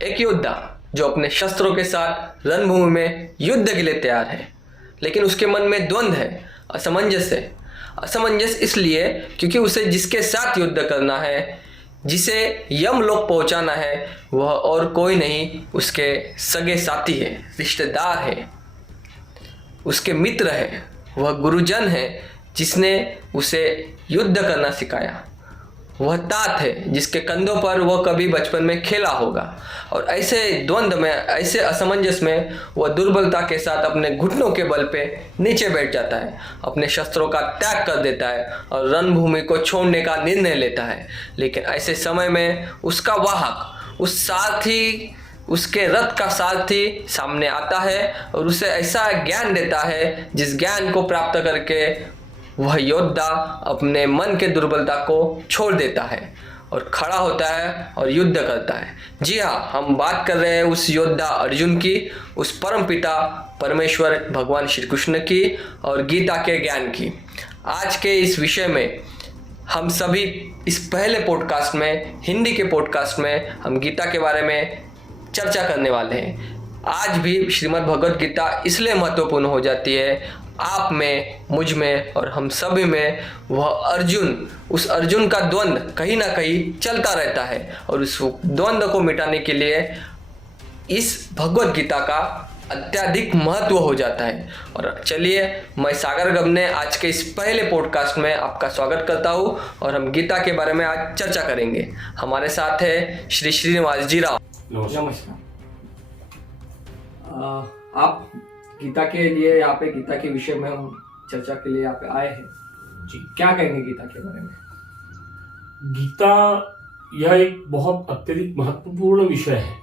एक योद्धा जो अपने शस्त्रों के साथ रणभूमि में युद्ध के लिए तैयार है, लेकिन उसके मन में द्वंद्व है, असमंजस है। असमंजस इसलिए क्योंकि उसे जिसके साथ युद्ध करना है, जिसे यमलोक पहुंचाना है, वह और कोई नहीं उसके सगे साथी है, रिश्तेदार है, उसके मित्र है, वह गुरुजन है जिसने उसे युद्ध करना सिखाया। वह तात है जिसके कंधों पर वह कभी बचपन में खेला होगा। और ऐसे द्वंद्व में, ऐसे असमंजस में वह दुर्बलता के साथ अपने घुटनों के बल पे नीचे बैठ जाता है, अपने शस्त्रों का त्याग कर देता है और रणभूमि को छोड़ने का निर्णय लेता है। लेकिन ऐसे समय में उसका वाहक, उस सारथी, उसके रथ का सारथी सामने आता है और उसे ऐसा ज्ञान देता है जिस ज्ञान को प्राप्त करके वह योद्धा अपने मन के दुर्बलता को छोड़ देता है और खड़ा होता है और युद्ध करता है। जी हाँ, हम बात कर रहे हैं उस योद्धा अर्जुन की, उस परम पिता परमेश्वर भगवान श्री कृष्ण की और गीता के ज्ञान की। आज के इस विषय में हम सभी इस पहले पॉडकास्ट में, हिंदी के पॉडकास्ट में, हम गीता के बारे में चर्चा करने वाले हैं। आज भी श्रीमद् भगवद गीता इसलिए महत्वपूर्ण हो जाती है, आप में, मुझ में और हम सभी में वह अर्जुन, उस अर्जुन का द्वंद्व कहीं ना कहीं चलता रहता है और उस द्वंद्व को मिटाने के लिए इस भगवद गीता का अत्यधिक महत्व हो जाता है। और चलिए, मैं सागर गबने आज के इस पहले पॉडकास्ट में आपका स्वागत करता हूँ और हम गीता के बारे में आज चर्चा करेंगे। हमारे साथ है श्री श्रीनिवास जी राव। नमस्कार। आप गीता के लिए यहाँ पे, गीता के विषय में हम चर्चा के लिए यहाँ पे आए हैं जी। क्या कहेंगे गीता के बारे में? गीता यह एक बहुत अत्यधिक महत्वपूर्ण विषय है।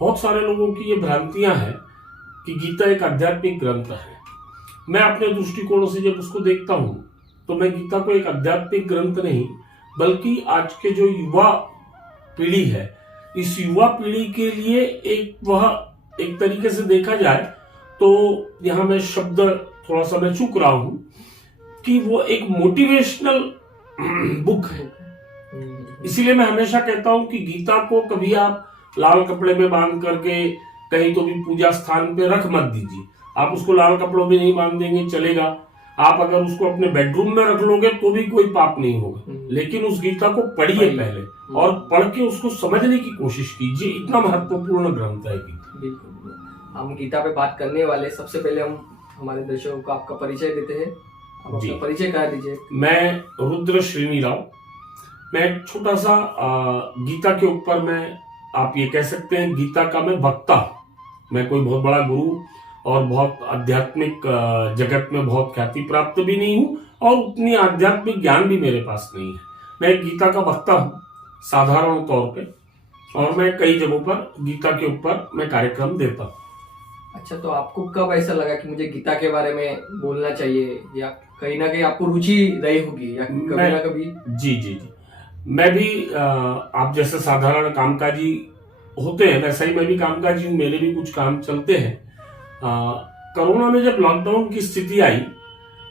बहुत सारे लोगों की ये भ्रांतियां हैं कि गीता एक आध्यात्मिक ग्रंथ है। मैं अपने दृष्टिकोण से जब उसको देखता हूँ तो मैं गीता को एक आध्यात्मिक ग्रंथ नहीं, बल्कि आज के जो युवा पीढ़ी है, इस युवा पीढ़ी के लिए एक तरीके से देखा जाए तो यहाँ मैं शब्द थोड़ा सा मैं चूक रहा हूं कि वो एक मोटिवेशनल बुक है। इसीलिए मैं हमेशा कहता हूं कि गीता को कभी आप लाल कपड़े में बांध करके कहीं तो भी पूजा स्थान पे रख मत दीजिए। आप उसको लाल कपड़ों में नहीं बांध देंगे चलेगा, आप अगर उसको अपने बेडरूम में रख लोगे तो भी कोई पाप नहीं होगा। लेकिन उस गीता को पढ़िए पहले और पढ़ के उसको समझने की कोशिश कीजिए। इतना महत्वपूर्ण ग्रंथ है गीता। बिल्कुल। हम गीता पे बात करने वाले, सबसे पहले हम हमारे दर्शकों को आपका परिचय देते हैं। आप अपना परिचय करा दीजिए। मैं रुद्र श्रीनी राव। मैं एक छोटा सा गीता के ऊपर, मैं आप ये कह सकते हैं गीता का मैं वक्ता। मैं कोई बहुत बड़ा गुरु और बहुत आध्यात्मिक जगत में बहुत ख्याति प्राप्त भी नहीं हूँ और उतनी आध्यात्मिक ज्ञान भी मेरे पास नहीं है। मैं एक गीता का वक्ता हूँ साधारण तौर पे, और मैं कई जगहों पर गीता के ऊपर मैं कार्यक्रम देता हूँ। अच्छा, तो आपको कब ऐसा लगा कि मुझे गीता के बारे में बोलना चाहिए, या कहीं ना कहीं आपको रुचि रही होगी या कभी ना कभी? जी। मैं भी आप जैसे साधारण कामकाजी होते हैं वैसा ही मैं भी कामकाजी हूँ। मेरे भी कुछ काम चलते हैं। कोरोना में जब लॉकडाउन की स्थिति आई,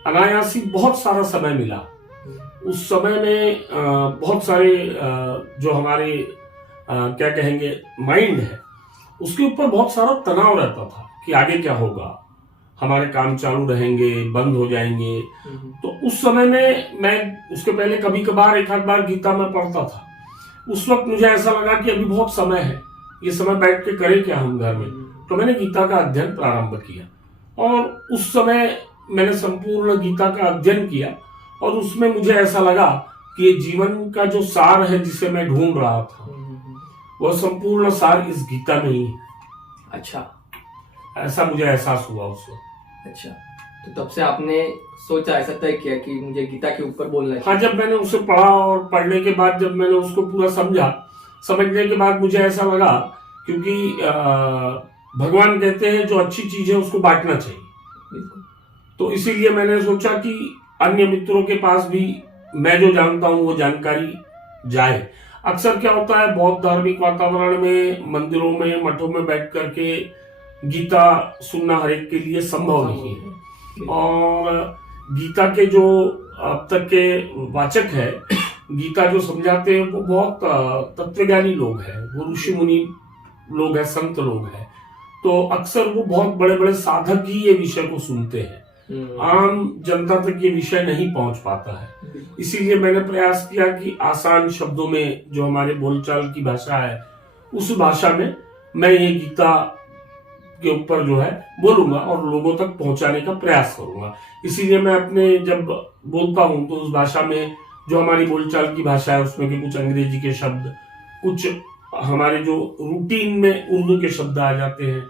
अनायासी बहुत सारा समय मिला। उस समय में बहुत सारे जो हमारे क्या कहेंगे माइंड है, उसके ऊपर बहुत सारा तनाव रहता था कि आगे क्या होगा, हमारे काम चालू रहेंगे, बंद हो जाएंगे। तो उस समय में मैं उसके पहले कभी कभार एक आध बार गीता में पढ़ता था। उस वक्त मुझे ऐसा लगा कि अभी बहुत समय है, ये समय बैठ के करें क्या हम घर में। तो मैंने गीता का अध्ययन प्रारंभ किया और उस समय मैंने संपूर्ण गीता का अध्ययन किया और उसमें मुझे ऐसा लगा कि ये जीवन का जो सार है जिसे मैं ढूंढ रहा था, वह संपूर्ण सार इस गीता में ही है। अच्छा, ऐसा मुझे एहसास हुआ उस वक्त। अच्छा, तो तब से आपने सोचा, ऐसा तय किया कि मुझे गीता के ऊपर बोलना चाहिए? हाँ, जब मैंने उसे पढ़ा और पढ़ने के बाद जब मैंने उसको पूरा समझने के बाद मुझे ऐसा लगा, क्योंकि भगवान कहते हैं जो अच्छी चीज है उसको बांटना चाहिए। बिल्कुल। तो इसीलिए मैंने सोचा कि अन्य मित्रों के पास भी मैं जो जानता हूँ वो जानकारी जाए। अक्सर क्या होता है, बहुत धार्मिक वातावरण में, मंदिरों में, मठों में बैठ करके गीता सुनना हर एक के लिए संभव नहीं है। और गीता के जो अब तक के वाचक है, गीता जो समझाते हैं वो बहुत तत्वज्ञानी लोग हैं, वो ऋषि मुनि लोग हैं, संत लोग हैं, तो अक्सर वो बहुत बड़े बड़े साधक ही ये विषय को सुनते हैं, आम जनता तक ये विषय नहीं पहुंच पाता है। इसीलिए मैंने प्रयास किया कि आसान शब्दों में, जो हमारे बोलचाल की भाषा है, उस भाषा में मैं ये गीता के ऊपर जो है बोलूंगा और लोगों तक पहुंचाने का प्रयास करूंगा। इसीलिए मैं अपने जब बोलता हूं तो उस भाषा में, जो हमारी बोलचाल की भाषा है, उसमें के कुछ अंग्रेजी के शब्द, कुछ हमारे जो रूटीन में उर्दू के शब्द आ जाते हैं,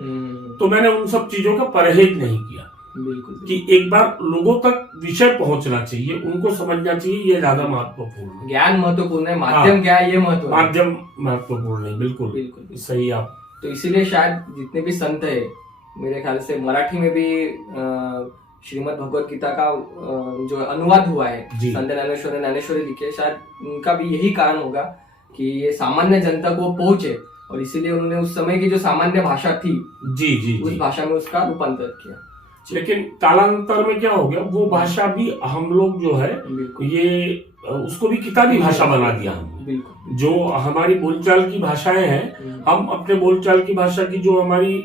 तो मैंने उन सब चीजों का परहेज नहीं किया। बिल्कुल कि एक बार लोगों तक विषय पहुंचना चाहिए, उनको समझना चाहिए, ये ज्यादा महत्वपूर्ण है। ज्ञान महत्वपूर्ण है, माध्यम क्या है ये महत्वपूर्ण है। माध्यम महत्वपूर्ण है, बिल्कुल बिल्कुल सही आप। तो इसीलिए शायद जितने भी संत है, मेरे ख्याल से मराठी में भी श्रीमद् भगवत गीता का जो अनुवाद हुआ है, जी। संत ज्ञानेश्वरी लिखे, शायद उनका भी यही कारण होगा कि ये सामान्य जनता को पहुंचे, और इसीलिए उन्होंने उस समय की जो सामान्य भाषा थी, जी जी उस जी। भाषा में उसका रूपांतर किया। लेकिन कालांतर में क्या हो गया, वो भाषा भी हम लोग जो है बिल्कुल ये उसको भी किताबी भाषा बना दिया हमने। बिल्कुल। जो हमारी बोलचाल की भाषाएं हैं, हम अपने बोलचाल की भाषा की जो हमारी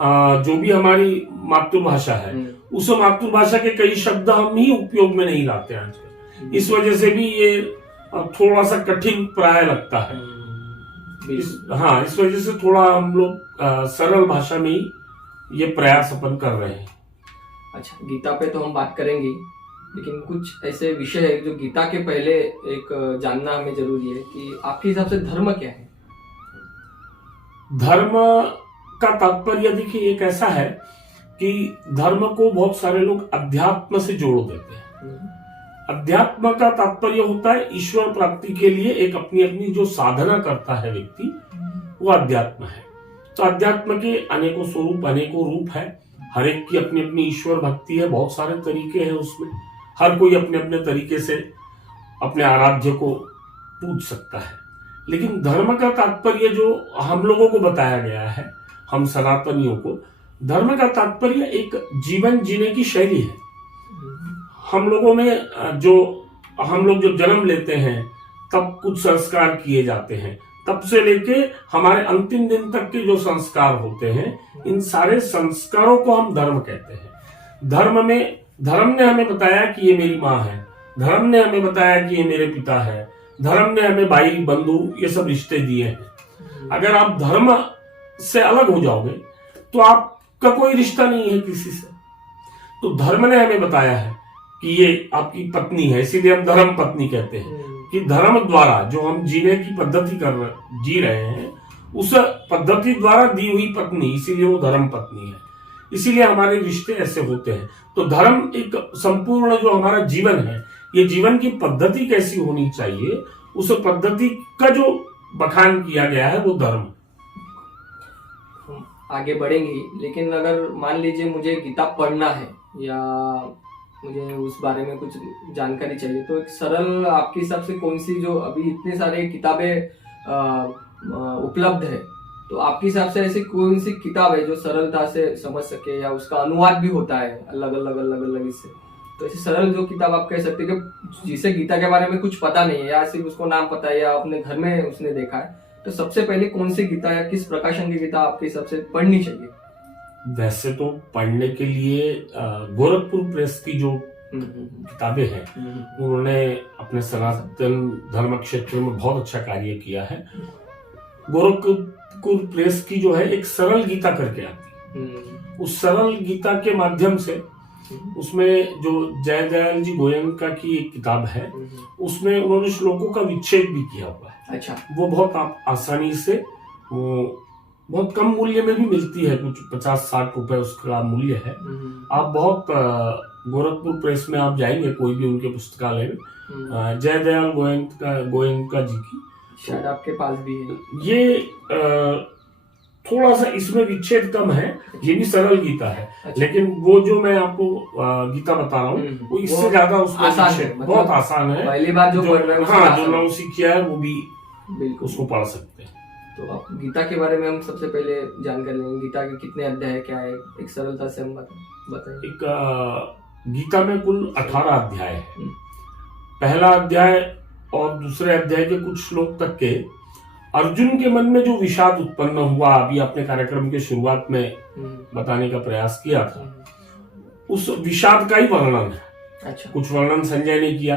जो भी हमारी मातृभाषा है, उस मातृभाषा के कई शब्द हम ही उपयोग में नहीं लाते हैं आजकल। इस वजह से भी ये थोड़ा सा कठिन प्राय लगता है। इस वजह से थोड़ा हम लोग सरल भाषा में ही ये प्रयास अपन कर रहे हैं। अच्छा, गीता पे तो हम बात करेंगे, लेकिन कुछ ऐसे विषय है जो गीता के पहले एक जानना हमें जरूरी है कि आपके हिसाब से धर्म क्या है। धर्म का तात्पर्य देखिए एक ऐसा है कि धर्म को बहुत सारे लोग अध्यात्म से जोड़ देते हैं। अध्यात्म का तात्पर्य होता है ईश्वर प्राप्ति के लिए एक अपनी अपनी जो साधना करता है व्यक्ति, वो अध्यात्म है। तो अध्यात्म के अनेकों स्वरूप, अनेकों रूप है, हर एक की अपनी अपनी ईश्वर भक्ति है, बहुत सारे तरीके हैं उसमें। हर कोई अपने अपने तरीके से अपने आराध्य को पूज सकता है। लेकिन धर्म का तात्पर्य जो हम लोगों को बताया गया है, हम सनातनियों को, धर्म का तात्पर्य एक जीवन जीने की शैली है। हम लोगों में हम लोग जब जन्म लेते हैं तब कुछ संस्कार किए जाते हैं, तब से लेके हमारे अंतिम दिन तक के जो संस्कार होते हैं, इन सारे संस्कारों को हम धर्म कहते हैं। धर्म ने हमें बताया कि ये मेरी माँ है, धर्म ने हमें बताया कि ये मेरे पिता है, धर्म ने हमें भाई बंधु ये सब रिश्ते दिए हैं। अगर आप धर्म से अलग हो जाओगे तो आपका कोई रिश्ता नहीं है किसी से। तो धर्म ने हमें बताया है कि ये आपकी पत्नी है, इसीलिए हम धर्म पत्नी कहते हैं कि धर्म द्वारा जो हम जीने की पद्धति जी रहे हैं, उस पद्धति द्वारा दी हुई पत्नी, इसीलिए वो धर्म पत्नी है। इसीलिए हमारे रिश्ते ऐसे होते हैं। तो धर्म एक संपूर्ण जो हमारा जीवन है, ये जीवन की पद्धति कैसी होनी चाहिए, उस पद्धति का जो बखान किया गया है वो धर्म। आगे बढ़ेंगे, लेकिन अगर मान लीजिए मुझे गीता पढ़ना है या मुझे उस बारे में कुछ जानकारी चाहिए, तो एक सरल आपके हिसाब से कौन सी, जो अभी इतने सारे किताबें उपलब्ध है, तो आपके हिसाब से ऐसी कौन सी किताब है जो सरलता से समझ सके, या उसका अनुवाद भी होता है अलग अलग इससे, तो ऐसी सरल जो किताब आप कह सकते हैं कि जिसे गीता के बारे में कुछ पता नहीं है या सिर्फ उसको नाम पता है या अपने घर में उसने देखा है, तो सबसे पहले कौन सी गीता या किस प्रकाशन की गीता आपके हिसाब से पढ़नी चाहिए? वैसे तो पढ़ने के लिए गोरखपुर प्रेस की जो किताबें हैं, उन्होंने अपने सनातन धर्म क्षेत्र में बहुत अच्छा कार्य किया है। गोरखपुर प्रेस की जो है एक सरल गीता करके आती है, उस सरल गीता के माध्यम से, उसमें जो जयदयाल जी गोयंका की एक किताब है, उसमें उन्होंने श्लोकों का विच्छेद भी किया हुआ है। अच्छा, वो बहुत आसानी से, वो बहुत कम मूल्य में भी मिलती है, कुछ 50-60 रुपए उसका मूल्य है। आप बहुत गोरखपुर प्रेस में आप जाएंगे कोई भी उनके पुस्तकालय में, जयदयाल गोयंका जी की, शायद आपके पास भी है ये। थोड़ा सा इसमें विच्छेद कम है, ये भी सरल गीता है। अच्छा। लेकिन वो जो मैं आपको गीता बता रहा हूँ, वो इससे ज्यादा उसमें आसान है, मतलब बहुत आसान है। पहली बार जो पढ़ रहे हैं, हाँ, जो नौ सीखिया है वो भी बिल्कुल उसको पढ़ सकते हैं। तो आप गीता के बारे में हम सबसे पहले जानकारी लेंगे, गीता के कितने अध्याय है, क्या है, एक सरलता से हम बताएं। एक गीता में कुल 18 अध्याय है। पहला अध्याय और दूसरे अध्याय के कुछ श्लोक तक के अर्जुन के मन में जो विषाद उत्पन्न हुआ, अभी आपने कार्यक्रम के शुरुआत में बताने का प्रयास किया था, उस विषाद का ही वर्णन है। अच्छा। कुछ वर्णन संजय ने किया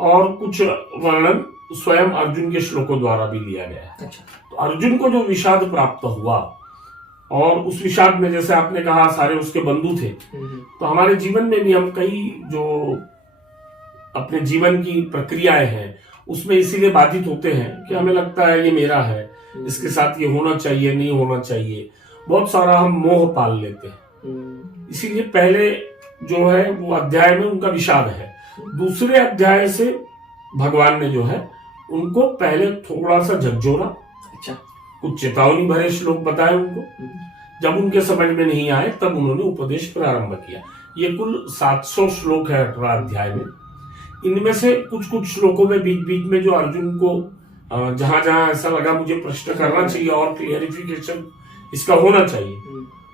और कुछ वर्णन स्वयं अर्जुन के श्लोकों द्वारा भी लिया गया है। अच्छा। तो अर्जुन को जो विषाद प्राप्त हुआ, और उस विषाद में जैसे आपने कहा सारे उसके बंधु थे, तो हमारे जीवन में भी हम कई जो अपने जीवन की प्रक्रियाएं हैं उसमें इसीलिए बाधित होते हैं कि हमें लगता है ये मेरा है, इसके साथ ये होना चाहिए, नहीं होना चाहिए, बहुत सारा हम मोह पाल लेते हैं। इसीलिए पहले जो है वो अध्याय में उनका विषाद है। दूसरे अध्याय से भगवान ने जो है उनको पहले थोड़ा सा झकझोरा, अच्छा, कुछ चेतावनी भरे श्लोक बताए उनको। जब उनके समझ में नहीं आए तब उन्होंने उपदेश प्रारंभ किया। ये कुल 700 श्लोक है 18 अध्याय में। इनमें से कुछ कुछ श्लोकों में बीच बीच में जो अर्जुन को जहां जहां ऐसा लगा मुझे प्रश्न करना चाहिए और क्लियरिफिकेशन इसका होना चाहिए,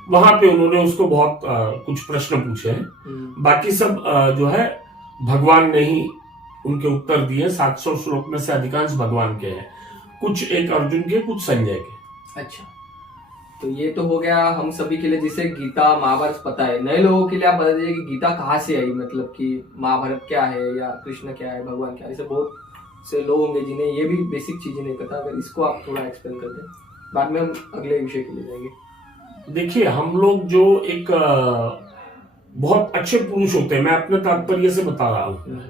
वहां पे उन्होंने उसको बहुत कुछ प्रश्न पूछे हैं। बाकी सब जो है भगवान ने ही उनके उत्तर दिए। 700 श्लोक में से अधिकांश भगवान के हैं, कुछ एक अर्जुन के, कुछ संजय के। अच्छा, तो ये तो हो गया हम सभी के लिए जिसे गीता महाभारत पता है। नए लोगों के लिए आप बता दीजिए कि गीता कहाँ से आई, मतलब कि महाभारत क्या है या कृष्ण क्या है, भगवान क्या है। ऐसे बहुत से लोग होंगे जिन्हें ये भी बेसिक चीजें नहीं पता। अगर इसको आप थोड़ा एक्सप्लेन कर दें, बाद में हम अगले विषय के लिए जाएंगे। देखिए, हम लोग जो एक बहुत अच्छे पुरुष होते हैं, मैं अपने तात्पर्य से बता रहा हूँ,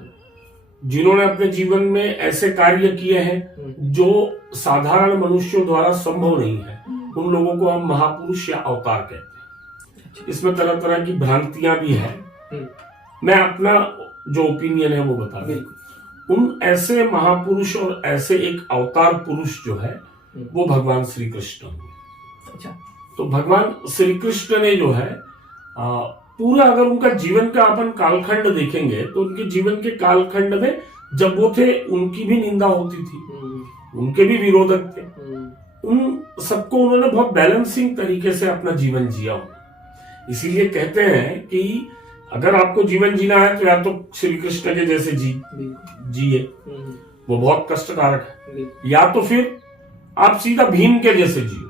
जिन्होंने अपने जीवन में ऐसे कार्य किए हैं जो साधारण मनुष्यों द्वारा संभव नहीं है, उन लोगों को हम महापुरुष या अवतार कहते हैं। इसमें तरह तरह की भ्रांतियां भी है। मैं अपना जो ओपिनियन है वो बता दूं। उन ऐसे महापुरुष और ऐसे एक अवतार पुरुष जो है वो भगवान श्री कृष्ण हुए। अच्छा। तो भगवान श्री कृष्ण ने जो है पूरा, अगर उनका जीवन का अपन कालखंड देखेंगे तो उनके जीवन के कालखंड में जब वो थे उनकी भी निंदा होती थी, उनके भी विरोधक थे। उन सबको उन्होंने बहुत बैलेंसिंग तरीके से अपना जीवन जिया। इसीलिए कहते हैं कि अगर आपको जीवन जीना है तो या तो श्री कृष्ण के जैसे जिए, वो बहुत कष्टकारक है, या तो फिर आप सीधा भीम के जैसे जियो।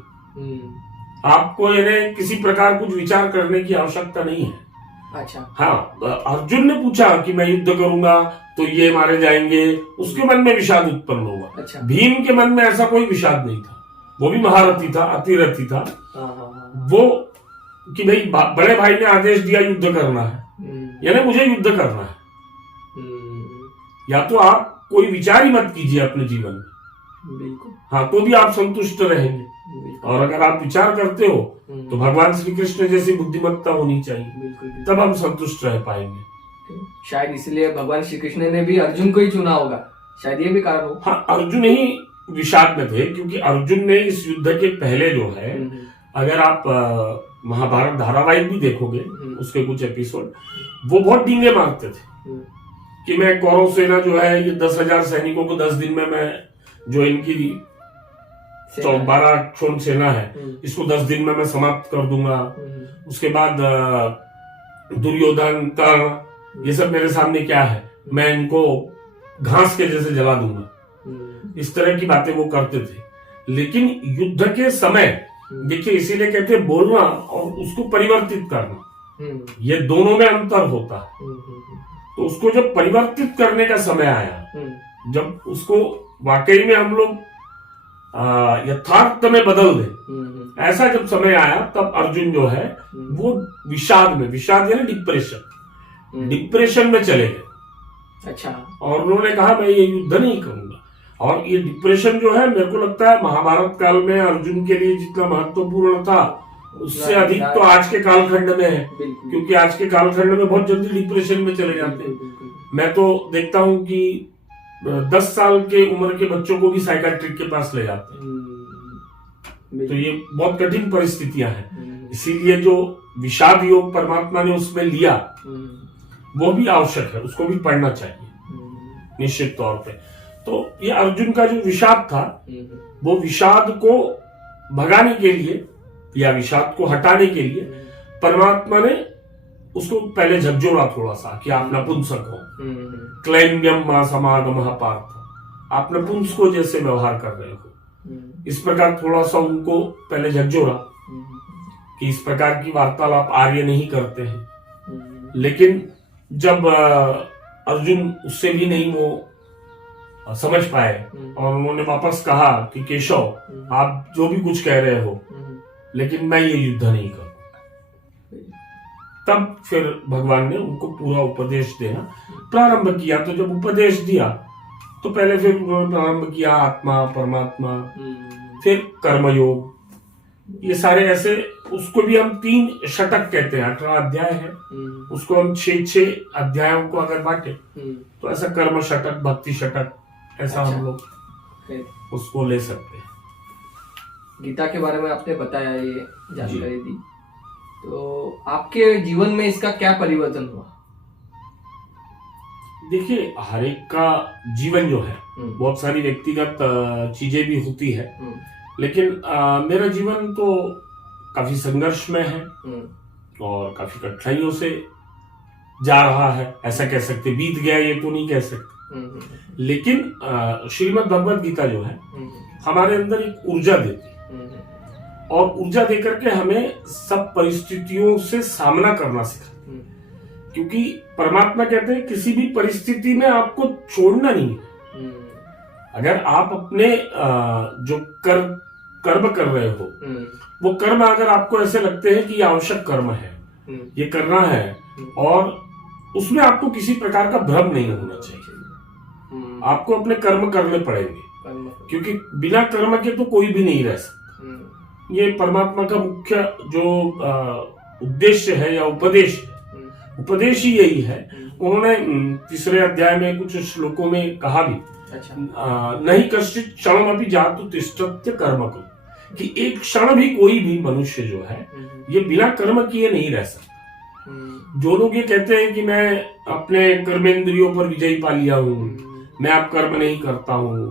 आपको यानी किसी प्रकार कुछ विचार करने की आवश्यकता नहीं है। अच्छा। हाँ, अर्जुन ने पूछा कि मैं युद्ध करूंगा तो ये मारे जाएंगे, उसके मन में विषाद उत्पन्न हुआ। अच्छा। भीम के मन में ऐसा कोई विषाद नहीं था, वो भी महारथी था, अतिरथी था। वो कि भाई बड़े भाई ने आदेश दिया युद्ध करना है, यानी मुझे युद्ध करना है। या तो आप कोई विचार ही मत कीजिए अपने जीवन में, बिल्कुल, हाँ, तो भी आप संतुष्ट रहेंगे। और अगर आप विचार करते हो तो भगवान श्री कृष्ण जैसी बुद्धिमत्ता होनी चाहिए, तब हम संतुष्ट रह पाएंगे। शायद इसलिए भगवान श्री कृष्ण ने भी अर्जुन को ही चुना होगा, शायद ये भी कारण हो। हाँ, अर्जुन ही विषाद में थे, क्योंकि अर्जुन ने इस युद्ध के पहले जो है, अगर आप महाभारत धारावाहिक भी देखोगे, उसके कुछ एपिसोड, वो बहुत डींगे मारते थे कि मैं कौरव सेना जो है ये 10,000 सैनिकों को 10 दिन में मैं, जो इनकी 12 क्षोण सेना है, इसको 10 दिन में मैं समाप्त कर दूंगा। उसके बाद दुर्योधन, कर्ण, ये सब मेरे सामने क्या है, मैं इनको घास के जैसे जला दूंगा। इस तरह की बातें वो करते थे। लेकिन युद्ध के समय देखिए, इसीलिए कहते हैं बोलना और उसको परिवर्तित करना, ये दोनों में अंतर होता है। तो उसको जब परिवर्तित करने का समय आया, जब उसको वाकई में हम लोग यथार्थ में बदल दे, ऐसा जब समय आया, तब अर्जुन जो है वो विषाद में, विषाद यानी डिप्रेशन में चले गए। अच्छा। और उन्होंने कहा मैं ये युद्ध नहीं करूंगा। और ये डिप्रेशन जो है, मेरे को लगता है महाभारत काल में अर्जुन के लिए जितना महत्वपूर्ण था, उससे अधिक तो आज के कालखंड में है, क्योंकि आज के कालखंड में बहुत जल्दी डिप्रेशन में चले जाते हैं। मैं तो देखता हूं कि 10 साल के उम्र के बच्चों को भी साइकाट्रिक के पास ले जाते हैं। तो ये बहुत कठिन परिस्थितियां हैं। इसीलिए जो विषाद योग परमात्मा ने उसमें लिया, वो भी आवश्यक है, उसको भी पढ़ना चाहिए निश्चित तौर पे। तो ये अर्जुन का जो विषाद था, वो विषाद को भगाने के लिए या विषाद को हटाने के लिए परमात्मा ने उसको पहले झकझोरा थोड़ा सा कि आप नपुंसक हो, क्लैम्यम मां समागमः पार्थ, आप नपुंसकों जैसे व्यवहार कर रहे हो। इस प्रकार थोड़ा सा उनको पहले झकझोरा कि इस प्रकार की वार्तालाप आर्य नहीं करते हैं। लेकिन जब अर्जुन उससे भी नहीं वो समझ पाए और उन्होंने वापस कहा कि केशव आप जो भी कुछ कह रहे हो लेकिन मैं ये युद्ध नहीं करूं, तब फिर भगवान ने उनको पूरा उपदेश देना प्रारंभ किया। तो जब उपदेश दिया तो पहले फिर उन्होंने प्रारंभ किया आत्मा परमात्मा, फिर कर्मयोग, ये सारे ऐसे, उसको भी हम 3 षटक कहते हैं। 18 अध्याय है, उसको हम 6 अध्यायों को अगर बांटे तो ऐसा कर्म षटक भक्ति षटक ऐसा हम लोग उसको ले सकते हैं। गीता के बारे में आपने बताया, ये जानकारी दी, तो आपके जीवन में इसका क्या परिवर्तन हुआ? देखिए, हर एक का जीवन जो है बहुत सारी व्यक्तिगत चीजें भी होती है, लेकिन मेरा जीवन तो काफी संघर्ष में है और काफी कठिनाइयों से जा रहा है, ऐसा कह सकते। बीत गया ये तो नहीं कह सकते, लेकिन श्रीमद् भगवद गीता जो है हमारे अंदर एक ऊर्जा देती है और ऊर्जा देकर के हमें सब परिस्थितियों से सामना करना सिखाती है। क्योंकि परमात्मा कहते हैं किसी भी परिस्थिति में आपको छोड़ना नहीं है। अगर आप अपने जो कर्म कर रहे हो, वो कर्म अगर आपको ऐसे लगते हैं कि ये आवश्यक कर्म है, ये करना है, और उसमें आपको किसी प्रकार का भ्रम नहीं होना चाहिए। आपको अपने कर्म करने पड़ेंगे, क्योंकि बिना कर्म के तो कोई भी नहीं रह सकता। ये परमात्मा का मुख्य जो उद्देश्य है या उपदेश है, उपदेश ही यही है। उन्होंने 3 अध्याय में कुछ श्लोकों में कहा भी, नहीं कश्चित् क्षणमपि जातु तिष्ठत्य कर्म को, कि एक क्षण भी कोई भी मनुष्य जो है ये बिना कर्म किए नहीं रह सकता। जो लोग ये कहते हैं कि मैं अपने कर्मेंद्रियों पर विजय पा लिया हूं, मैं अब कर्म नहीं करता हूं,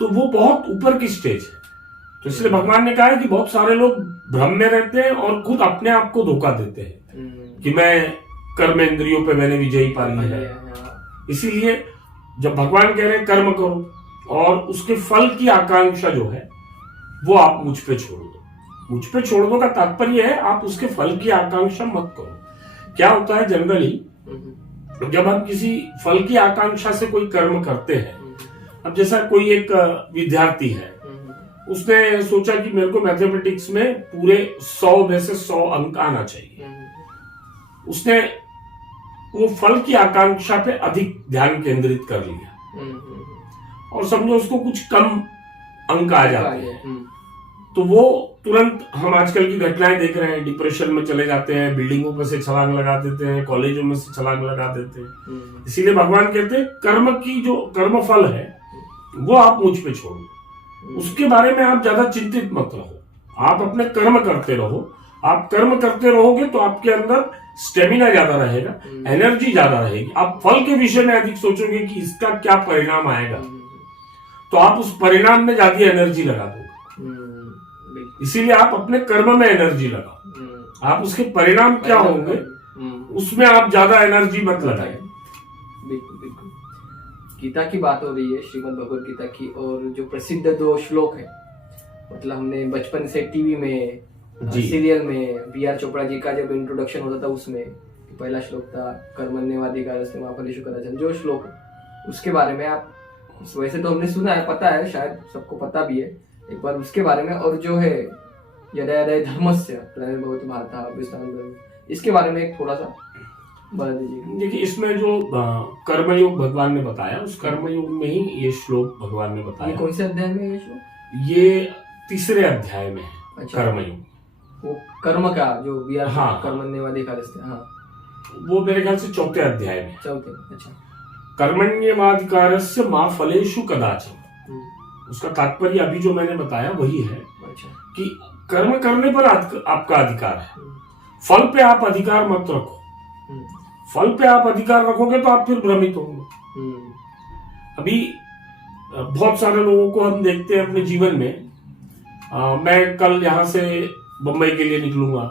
तो वो बहुत ऊपर की स्टेज है। तो इसलिए भगवान ने कहा है कि बहुत सारे लोग भ्रम में रहते हैं और खुद अपने आप को धोखा देते हैं कि मैं कर्मेंद्रियों पे मैंने विजयी पा ली है। इसीलिए जब भगवान कह रहे हैं कर्म करो और उसके फल की आकांक्षा जो है वो आप मुझ पे छोड़ दो। मुझ पे छोड़ दो का तात्पर्य है आप उसके फल की आकांक्षा मत करो। क्या होता है जनरली, जब हम किसी फल की आकांक्षा से कोई कर्म करते हैं, अब जैसा कोई एक विद्यार्थी है, उसने सोचा कि मेरे को मैथमेटिक्स में पूरे 100 में से 100 अंक आना चाहिए। उसने वो फल की आकांक्षा पे अधिक ध्यान केंद्रित कर लिया और समझो उसको कुछ कम अंक आ जाते हैं, तो वो तुरंत, हम आजकल की घटनाएं देख रहे हैं, डिप्रेशन में चले जाते हैं, बिल्डिंगों पर से छलांग लगा देते हैं, कॉलेजों में से छलांग लगा देते हैं। इसीलिए भगवान कहते हैं कर्म की जो कर्म फल है वो आप मुझ पे छोड़ो, उसके बारे में आप ज्यादा चिंतित मत रहो, आप अपने कर्म करते रहो। आप कर्म करते रहोगे तो आपके अंदर स्टेमिना ज्यादा रहेगा, एनर्जी ज्यादा रहेगी। आप फल के विषय में अधिक सोचोगे कि इसका क्या परिणाम आएगा, तो आप उस परिणाम में ज्यादा एनर्जी लगा दोगे। इसीलिए आप अपने कर्म में एनर्जी लगाओ, आप उसके परिणाम क्या होंगे उसमें आप ज्यादा एनर्जी मत लगाए। बिल्कुल बिल्कुल। गीता की बात हो रही है, श्रीमद् भगवद गीता की, और जो प्रसिद्ध 2 श्लोक है, मतलब हमने बचपन से टीवी में, सीरियल में, बी.आर. चोपड़ा जी का जब इंट्रोडक्शन होता था उसमें पहला श्लोक था कर्मण्येवाधिकारस्ते मा फलेषु कदाचन, जो श्लोक उसके बारे में आप, वैसे तो हमने सुना है, पता है, शायद सबको पता भी है, एक बार उसके बारे में, और जो है यदा यदा धर्मस्य ग्लानिर्भवति भारतः अभ्युत्थानं, इसके बारे में एक थोड़ा सा बता दीजिए। देखिए, इसमें जो कर्मयोग भगवान ने बताया, उस कर्मयोग में ही ये श्लोक भगवान ने बताया। ये कौन से अध्याय में ये श्लोक? ये 3 अध्याय में है। अच्छा। कर्मयोग, वो कर्म का जो बी.आर. कर्मण्येवाधिकारस्ते, वो मेरे ख्याल से 4थे अध्याय में। 4थे, अच्छा। कर्मण्येवाधिकारस्य मा फलेषु कदाचन, उसका तात्पर्य अभी जो मैंने बताया वही है। अच्छा। कि कर्म करने पर आपका अधिकार है, फल पे आप अधिकार मत रखो। फल पे आप अधिकार रखोगे तो आप फिर भ्रमित होंगे। अभी बहुत सारे लोगों को हम देखते हैं अपने जीवन में, मैं कल यहाँ से बम्बई के लिए निकलूंगा,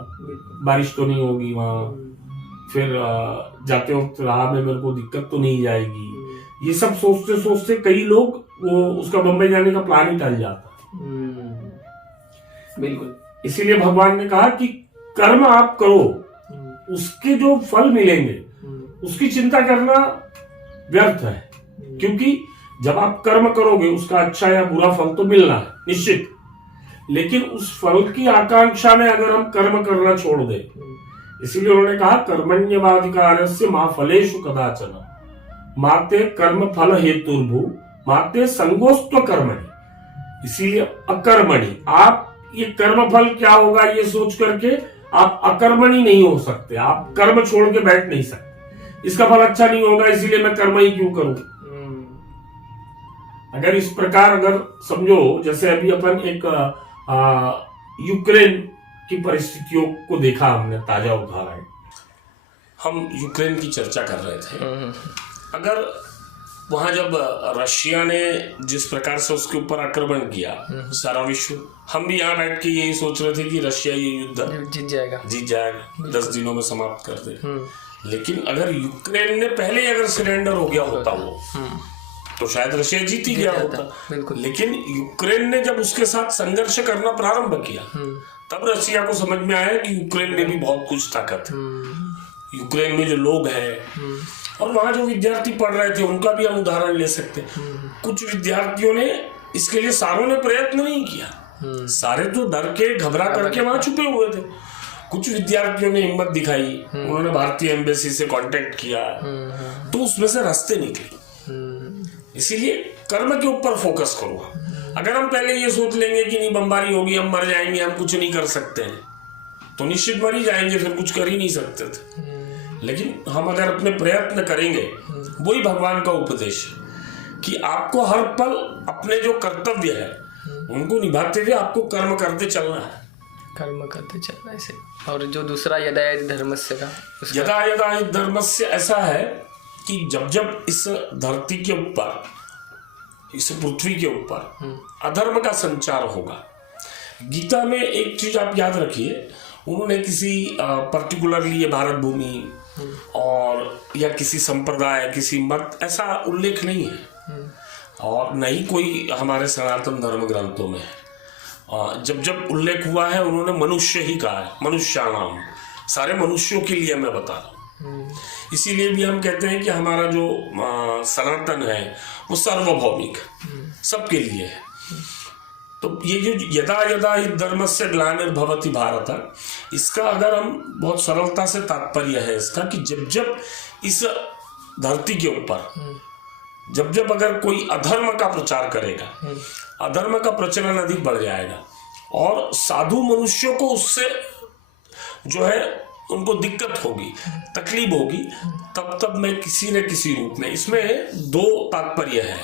बारिश तो नहीं होगी वहां, फिर जाते वक्त राह में मेरे को दिक्कत तो नहीं जाएगी, ये सब सोचते सोचते कई लोग वो उसका बम्बई जाने का प्लान ही टल जाता है। बिल्कुल। इसीलिए भगवान ने कहा कि कर्म आप करो, उसके जो फल मिलेंगे उसकी चिंता करना व्यर्थ है, क्योंकि जब आप कर्म करोगे उसका अच्छा या बुरा फल तो मिलना है निश्चित, लेकिन उस फल की आकांक्षा में अगर हम कर्म करना छोड़ दें, इसीलिए उन्होंने कहा कर्मण्यवाधिकारस्य मा फलेषु कदाचन माते कर्म फल हेतुर्भु माते संगोस्त्व कर्मणि। इसीलिए अकर्मणि, आप ये कर्म फल क्या होगा ये सोच करके आप अकर्मणि नहीं हो सकते, आप कर्म छोड़ के बैठ नहीं सकते, इसका फल अच्छा नहीं होगा इसीलिए मैं कर्म ही क्यों करूं। अगर इस प्रकार अगर समझो, जैसे अभी अपन एक यूक्रेन की परिस्थितियों को देखा हमने, ताजा उदाहरण, हम यूक्रेन की चर्चा कर रहे थे। अगर वहां जब रशिया ने जिस प्रकार से उसके ऊपर आक्रमण किया सारा विश्व, हम भी यहाँ बैठ के यही सोच रहे थे कि रशिया ये युद्ध जीत जाएगा 10 दिनों में समाप्त कर दे। लेकिन अगर यूक्रेन ने पहले अगर सरेंडर हो गया होता वो तो शायद रशिया जीत ही गया होता। लेकिन यूक्रेन ने जब उसके साथ संघर्ष करना प्रारंभ किया तब रशिया को समझ में आया कि यूक्रेन में भी बहुत कुछ ताकत है, यूक्रेन में जो लोग हैं और वहां जो विद्यार्थी पढ़ रहे थे उनका भी हम उदाहरण ले सकते। कुछ विद्यार्थियों ने इसके लिए, सारों ने प्रयत्न नहीं किया, सारे तो डर के घबरा करके वहां छुपे हुए थे। कुछ विद्यार्थियों ने हिम्मत दिखाई, उन्होंने भारतीय एम्बेसी से कांटेक्ट किया तो उसमें से रास्ते निकले। इसीलिए कर्म के ऊपर फोकस करो। अगर हम पहले ये सोच लेंगे कि नहीं बमबारी होगी, हम मर जाएंगे, हम कुछ नहीं कर सकते हैं, तो निश्चित मर ही जाएंगे, फिर कुछ कर ही नहीं सकते थे। लेकिन हम अगर अपने प्रयत्न करेंगे, वही भगवान का उपदेश है कि आपको हर पल अपने जो कर्तव्य है उनको निभाते हुए आपको कर्म करते चलना है, कर्म करते चलना ऐसे। और जो दूसरा यदा यदि धर्मस्य का, यदा यदा धर्मस्य ऐसा है कि जब जब इस धरती के ऊपर, इस पृथ्वी के ऊपर अधर्म का संचार होगा, गीता में एक चीज आप याद रखिए, उन्होंने किसी पर्टिकुलरली ये भारत भूमि और या किसी संप्रदाय, किसी मत, ऐसा उल्लेख नहीं है और न ही कोई हमारे सनातन धर्म ग्रंथों में है। जब जब उल्लेख हुआ है उन्होंने मनुष्य ही कहा है, मनुष्याणाम, सारे मनुष्यों के लिए मैं बता रहा हूँ। इसीलिए भी हम कहते हैं कि हमारा जो सनातन है वो सार्वभौमिक सबके लिए है। तो ये जो यदा यदा हि धर्मस्य ग्लानिर्भवति भारत, इसका अगर हम बहुत सरलता से तात्पर्य है इसका कि जब जब इस धरती के ऊपर जब जब अगर कोई अधर्म का प्रचार करेगा, अधर्म का प्रचलन अधिक बढ़ जाएगा और साधु मनुष्यों को उससे जो है उनको दिक्कत होगी, तकलीफ होगी, तब तब मैं किसी न किसी रूप में, इसमें दो तात्पर्य है।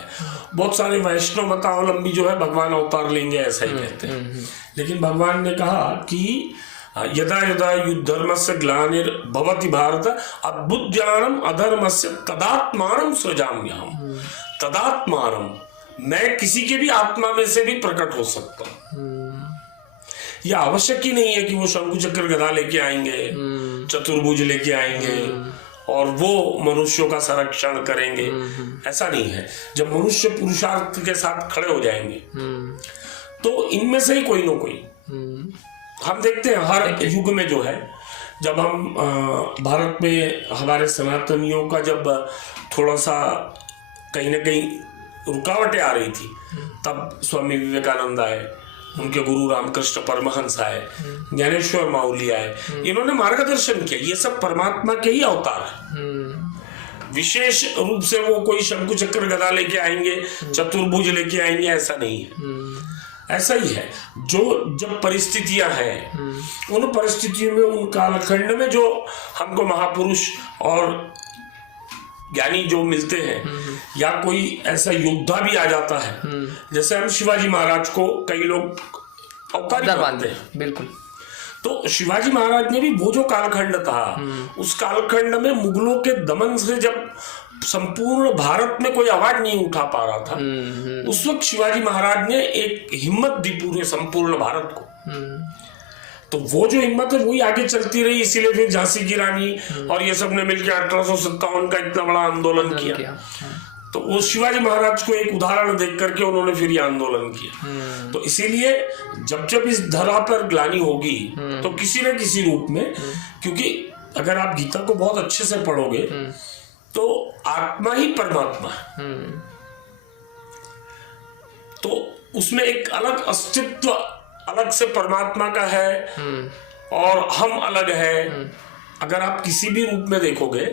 बहुत सारे वैष्णव मतावलंबी जो है भगवान अवतार लेंगे ऐसा ही कहते हैं, लेकिन भगवान ने कहा कि यदा यदा युद्धर्मस्य ग्लानिर्भवति भारत अद्भुत ज्ञानम अधर्मस्य तदात्मानं सृजाम्यहम्। तदात्मानं, मैं किसी के भी आत्मा में से भी प्रकट हो सकता हूँ। यह आवश्यक ही नहीं है कि वो शंकु चक्र गदा लेके आएंगे, चतुर्भुज लेके आएंगे और वो मनुष्यों का संरक्षण करेंगे, ऐसा नहीं है। जब मनुष्य पुरुषार्थ के साथ खड़े हो जाएंगे तो इनमें से ही कोई ना कोई, हम देखते हैं हर युग में जो है, जब हम भारत में हमारे सनातनियों का जब थोड़ा सा कहीं ना कहीं रुकावटें आ रही थी, तब स्वामी विवेकानंद आए, उनके गुरु रामकृष्ण परमहंस आए, ज्ञानेश्वर माउली आए, इन्होंने मार्गदर्शन किया। ये सब परमात्मा के ही अवतार है। विशेष रूप से वो कोई शंकु चक्र गदा लेके आएंगे, चतुर्भुज लेके आएंगे, ऐसा नहीं है। ऐसा ही है, जो जब परिस्थितियां हैं, उन परिस्थितियों में, उन कालखंड में जो हमको महापुरुष और ज्ञानी जो मिलते हैं, या कोई ऐसा योद्धा भी आ जाता है, जैसे हम शिवाजी महाराज को कई लोग अवतारी मानते हैं, बिल्कुल। तो शिवाजी महाराज ने भी वो जो कालखंड था, उस कालखंड में मुगलों के दमन से जब संपूर्ण भारत में कोई आवाज नहीं उठा पा रहा था, उस वक्त शिवाजी महाराज ने एक हिम्मत दी पूरे संपूर्ण भारत को। तो वो जो हिम्मत है वही आगे चलती रही, इसीलिए फिर झांसी की रानी और ये सब ने मिलकर 1857 का इतना बड़ा आंदोलन किया। तो वो शिवाजी महाराज को एक उदाहरण देख करके उन्होंने फिर ये आंदोलन किया। तो इसीलिए जब जब इस धरा पर ग्लानि होगी तो किसी न किसी रूप में, क्योंकि अगर आप गीता को बहुत अच्छे से पढ़ोगे तो आत्मा ही परमात्मा है, तो उसमें एक अलग अस्तित्व अलग से परमात्मा का है और हम अलग है। अगर आप किसी भी रूप में देखोगे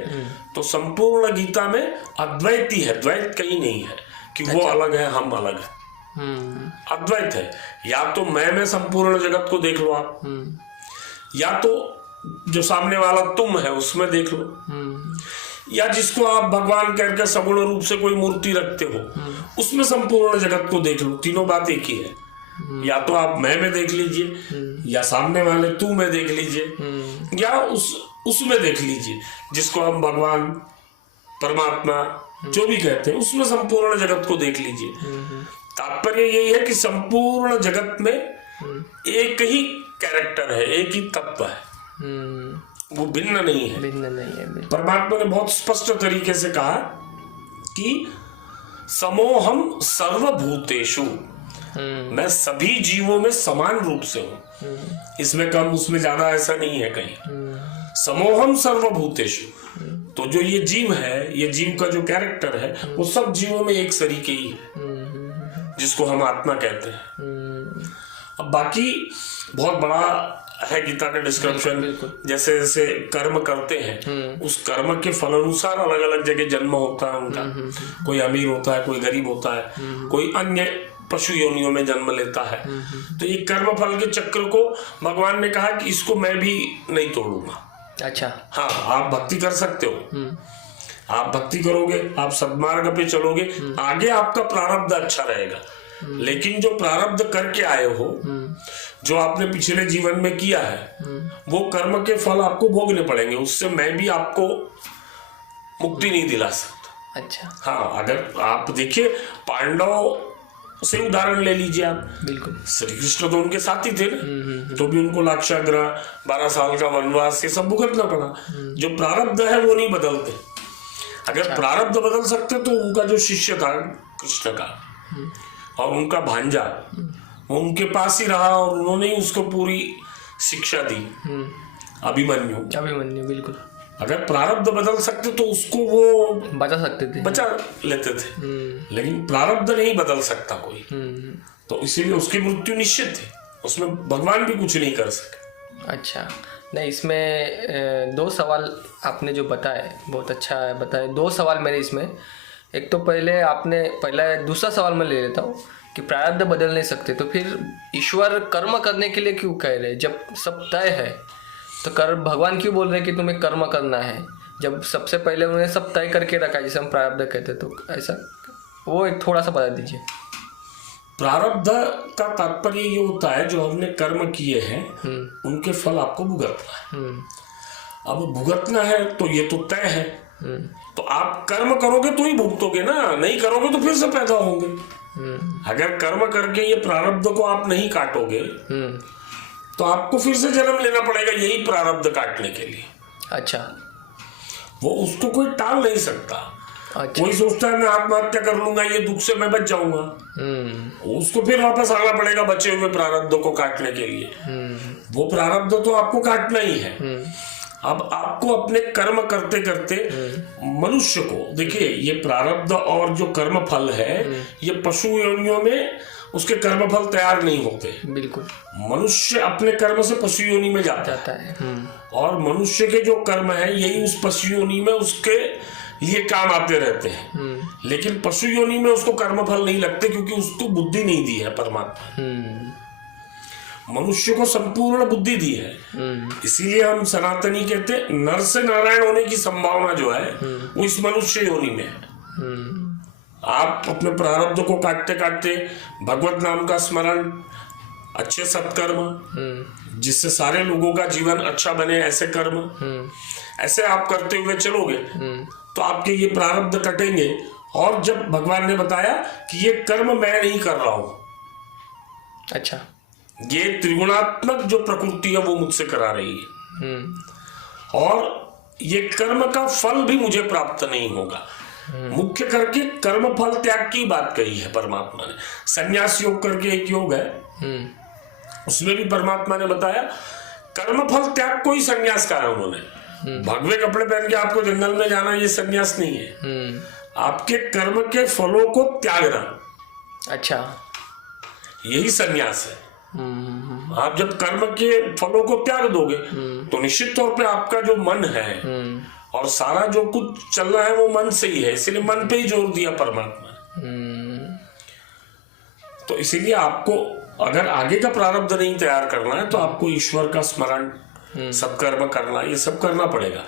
तो संपूर्ण गीता में अद्वैत ही है, द्वैत कहीं नहीं है कि वो अलग है हम अलग है, अद्वैत है। या तो मैं में संपूर्ण जगत को देख लो आप, या तो जो सामने वाला तुम है उसमें देख लो, या जिसको आप भगवान कहकर सगुण रूप से कोई मूर्ति रखते हो उसमें संपूर्ण जगत को देख लो। तीनों बात एक ही है। या तो आप मैं में देख लीजिए, या सामने वाले तू में देख लीजिए, या उसमें देख लीजिए जिसको हम भगवान परमात्मा जो भी कहते हैं, उसमें संपूर्ण जगत को देख लीजिए। तात्पर्य यही है कि संपूर्ण जगत में एक ही कैरेक्टर है, एक ही तत्व है, वो भिन्न नहीं है, भिन्न नहीं है। परमात्मा ने बहुत स्पष्ट तरीके से कहा कि समोहम सर्वभूतेषु, मैं सभी जीवों में समान रूप से हूं, इसमें कम उसमें ज्यादा ऐसा नहीं है कहीं। समोहम सर्वभूतेषु, तो जो ये जीव है, ये जीव का जो कैरेक्टर है वो सब जीवों में एक सरीके ही है, जिसको हम आत्मा कहते हैं। अब बाकी बहुत बड़ा है गीता का डिस्क्रिप्शन, जैसे जैसे कर्म करते हैं उस कर्म के फल अनुसार अलग अलग जगह जन्म होता है उनका, कोई अमीर होता है, कोई गरीब होता है, कोई अन्य पशु योनियों में जन्म लेता है। तो ये कर्म फल के चक्र को भगवान ने कहा कि इसको मैं भी नहीं तोड़ूंगा। अच्छा, हाँ, आप भक्ति कर सकते हो, आप भक्ति करोगे, आप सद्मार्ग पे चलोगे, आगे आपका प्रारब्ध अच्छा रहेगा। लेकिन जो प्रारब्ध करके आए हो, जो आपने पिछले जीवन में किया है, वो कर्म के फल आपको भोगने पड़ेंगे, उससे मैं भी आपको मुक्ति नहीं दिला सकता। अच्छा, हाँ, अगर आप देखिए पांडव से उदाहरण ले लीजिए आप, बिल्कुल, श्री कृष्ण तो उनके साथी थे ना, तो भी उनको लाक्षागृह, 12 साल का वनवास, ये सब भुगतना पड़ा। जो प्रारब्ध है वो नहीं बदलते। अगर प्रारब्ध बदल सकते तो उनका जो शिष्य था कृष्ण का और उनका भांजा, वो उनके पास ही रहा और उन्होंने ही उसको पूरी शिक्षा दी, अभिमन्यु। बिल्कुल, अगर प्रारब्ध बदल सकते तो उसको वो बचा सकते थे, बचा लेते थे, लेकिन प्रारब्ध नहीं बदल सकता कोई, तो इसीलिए उसकी मृत्यु निश्चित थी, उसमें भगवान भी कुछ नहीं कर सके। अच्छा, नहीं, इसमें 2 सवाल आपने जो बताए बहुत अच्छा बताए। 2 सवाल मेरे इसमें, एक तो पहला दूसरा सवाल मैं ले लेता हूँ कि प्रारब्ध बदल नहीं सकते, तो फिर ईश्वर कर्म करने के लिए क्यों कह रहे? जब सब तय है तो भगवान क्यों बोल रहे कि तुम्हें कर्म करना है, जब सबसे पहले उन्होंने सब तय करके रखा, जिसे हम प्रारब्ध कहते, तो ऐसा वो एक थोड़ा सा बता दीजिए। प्रारब्ध का तात्पर्य ये होता है जो हमने कर्म किए हैं उनके फल आपको भुगतना है। अब भुगतना है तो ये तो तय है, तो आप कर्म करोगे तो ही भुगतोगे ना, नहीं करोगे तो फिर से पैदा होंगे। अगर कर्म करके ये प्रारब्ध को आप नहीं काटोगे तो आपको फिर से जन्म लेना पड़ेगा यही प्रारब्ध काटने के लिए। अच्छा, वो उसको कोई टाल नहीं सकता। अच्छा, कोई सोचता है मैं आत्महत्या कर लूंगा, ये दुख से मैं बच जाऊंगा, उसको फिर वापस आना पड़ेगा बचे हुए प्रारब्ध को काटने के लिए। वो प्रारब्ध तो आपको काटना ही है। अब आपको अपने कर्म करते करते मनुष्य को देखिए, ये प्रारब्ध और जो कर्म फल है ये पशु योनियों में उसके कर्म फल तैयार नहीं होते। बिल्कुल, मनुष्य अपने कर्म से पशु योनि में जाता है। और मनुष्य के जो कर्म है यही उस पशु योनि में उसके लिए काम आते रहते हैं। लेकिन पशु योनि में उसको कर्म फल नहीं लगते क्योंकि उसको बुद्धि नहीं दी है परमात्मा। मनुष्य को संपूर्ण बुद्धि दी है, इसीलिए हम सनातनी कहते हैं नर से नारायण होने की संभावना जो है वो इस मनुष्य योनि में है। आप अपने प्रारब्ध को काटते काटते भगवत नाम का स्मरण, अच्छे सत्कर्म, जिससे सारे लोगों का जीवन अच्छा बने, ऐसे कर्म, ऐसे आप करते हुए चलोगे तो आपके ये प्रारब्ध कटेंगे। और जब भगवान ने बताया कि ये कर्म मैं नहीं कर रहा हूं, अच्छा, ये त्रिगुणात्मक जो प्रकृति है वो मुझसे करा रही है, और ये कर्म का फल भी मुझे प्राप्त नहीं होगा। मुख्य करके कर्म फल त्याग की बात कही है परमात्मा ने। संन्यास योग करके एक योग है, उसमें भी परमात्मा ने बताया कर्म फल त्याग को ही संन्यास कहा उन्होंने। भगवे कपड़े पहन के आपको जंगल में जाना ये संन्यास नहीं है, आपके कर्म के फलों को त्यागना, अच्छा, यही संन्यास है। आप जब कर्म के फलों को त्याग दोगे तो निश्चित तौर पे आपका जो मन है और सारा जो कुछ चल रहा है वो मन से ही है, इसलिए मन पे ही जोर दिया परमात्मा ने। तो इसीलिए आपको अगर आगे का प्रारब्ध नहीं तैयार करना है तो आपको ईश्वर का स्मरण, सत्कर्म करना, ये सब करना पड़ेगा।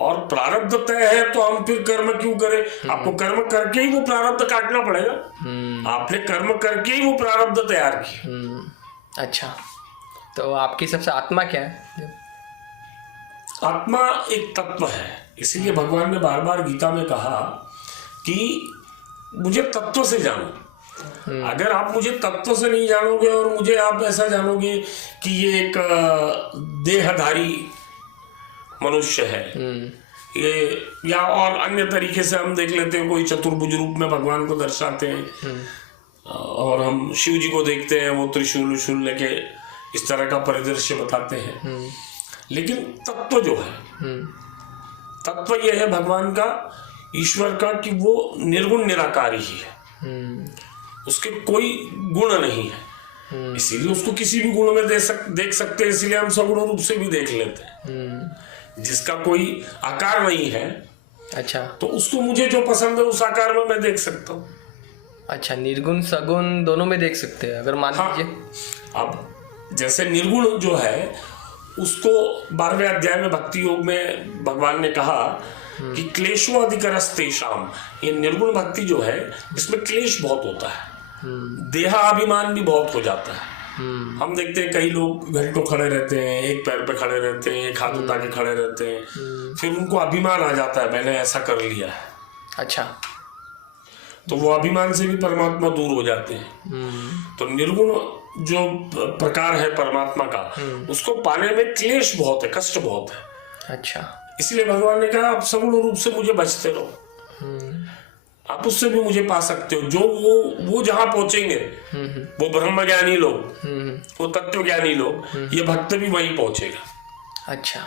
और प्रारब्ध तय है तो हम फिर कर्म क्यों करें? आपको कर्म करके ही वो प्रारब्ध काटना पड़ेगा। आपने कर्म करके ही वो प्रारब्ध तैयार किया। अच्छा, तो आपकी सबसे आत्मा क्या है? आत्मा एक तत्व है, इसीलिए भगवान ने बार बार गीता में कहा कि मुझे तत्व से जानो। अगर आप मुझे तत्व से नहीं जानोगे और मुझे आप ऐसा जानोगे कि ये एक देहधारी मनुष्य है, ये या और अन्य तरीके से हम देख लेते हैं, कोई चतुर्भुज रूप में भगवान को दर्शाते हैं और हम शिव जी को देखते हैं वो त्रिशूल लेके इस तरह का परिदृश्य बताते हैं। लेकिन तत्व जो है, तत्व यह है भगवान का, ईश्वर का, कि वो निर्गुण निराकार ही है, उसके कोई गुण नहीं है, इसीलिए उसको किसी भी गुण में देख सकते हैं, इसीलिए हम सगुण रूप से भी देख लेते हैं। जिसका कोई आकार नहीं है, अच्छा, तो उसको मुझे जो पसंद है उस आकार में मैं देख सकता हूँ। अच्छा, निर्गुण सगुण दोनों में देख सकते हैं। अगर मान लीजिए अब जैसे निर्गुण जो है उसको 12वें अध्याय में भक्ति योग में भगवान ने कहा कि क्लेशो अधिकरस्तेषाम, ये निर्गुण भक्ति जो है इसमें क्लेश बहुत होता है, देहाभिमान भी बहुत हो जाता है। हम देखते हैं कई लोग घंटों खड़े रहते हैं, एक पैर पे खड़े रहते हैं, एक हाथ उठा के खड़े रहते हैं, फिर उनको अभिमान आ जाता है मैंने ऐसा कर लिया है। अच्छा, तो वो अभिमान से भी परमात्मा दूर हो जाते हैं। तो निर्गुण जो प्रकार है परमात्मा का, उसको पाने में क्लेश बहुत है, कष्ट बहुत है। अच्छा, इसलिए भगवान ने कहा आप सगुण रूप से मुझे बचते रहो, आप उससे भी मुझे पा सकते हो। जो वो जहां पहुंचेंगे, वो ब्रह्म ज्ञानी लोग, वो तत्व ज्ञानी लोग, ये भक्त भी वहीं पहुंचेगा। अच्छा,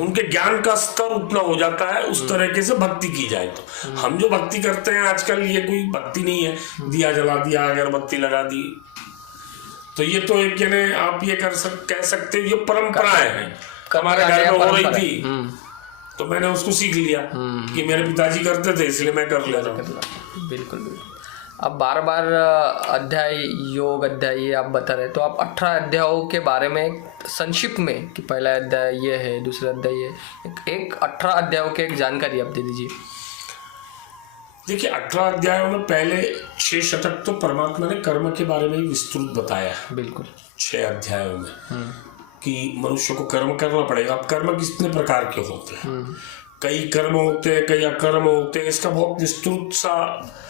उनके ज्ञान का स्तर उतना हो जाता है उस तरीके से भक्ति की जाए। तो हम जो भक्ति करते हैं आजकल, ये कोई भक्ति नहीं है, दिया जला दिया, अगरबत्ती लगा दी, तो ये तो एक यानी आप ये कह सकते हो ये परंपराएं हैं। हमारे घर में हो रही थी तो मैंने उसको सीख लिया कि मेरे पिताजी करते थे इसलिए मैं कर लेता हूँ। बिल्कुल बिल्कुल। अब बार बार अध्याय, योग अध्याय ये आप बता रहे, तो आप 18 अध्यायों के बारे में संक्षिप्त में, कि पहला अध्याय ये है, दूसरा अध्याय ये, एक 18 अध्यायों की एक जानकारी आप दे दीजिए। देखिए 18 अध्यायों में पहले 6 शतक तो परमात्मा ने कर्म के बारे में ही विस्तृत बताया है। बिल्कुल, 6 अध्यायों में कि मनुष्य को कर्म करना पड़ेगा। अब कर्म कितने प्रकार के होते हैं, कई कर्म होते हैं, कई अकर्म होते हैं, इसका बहुत विस्तृत सा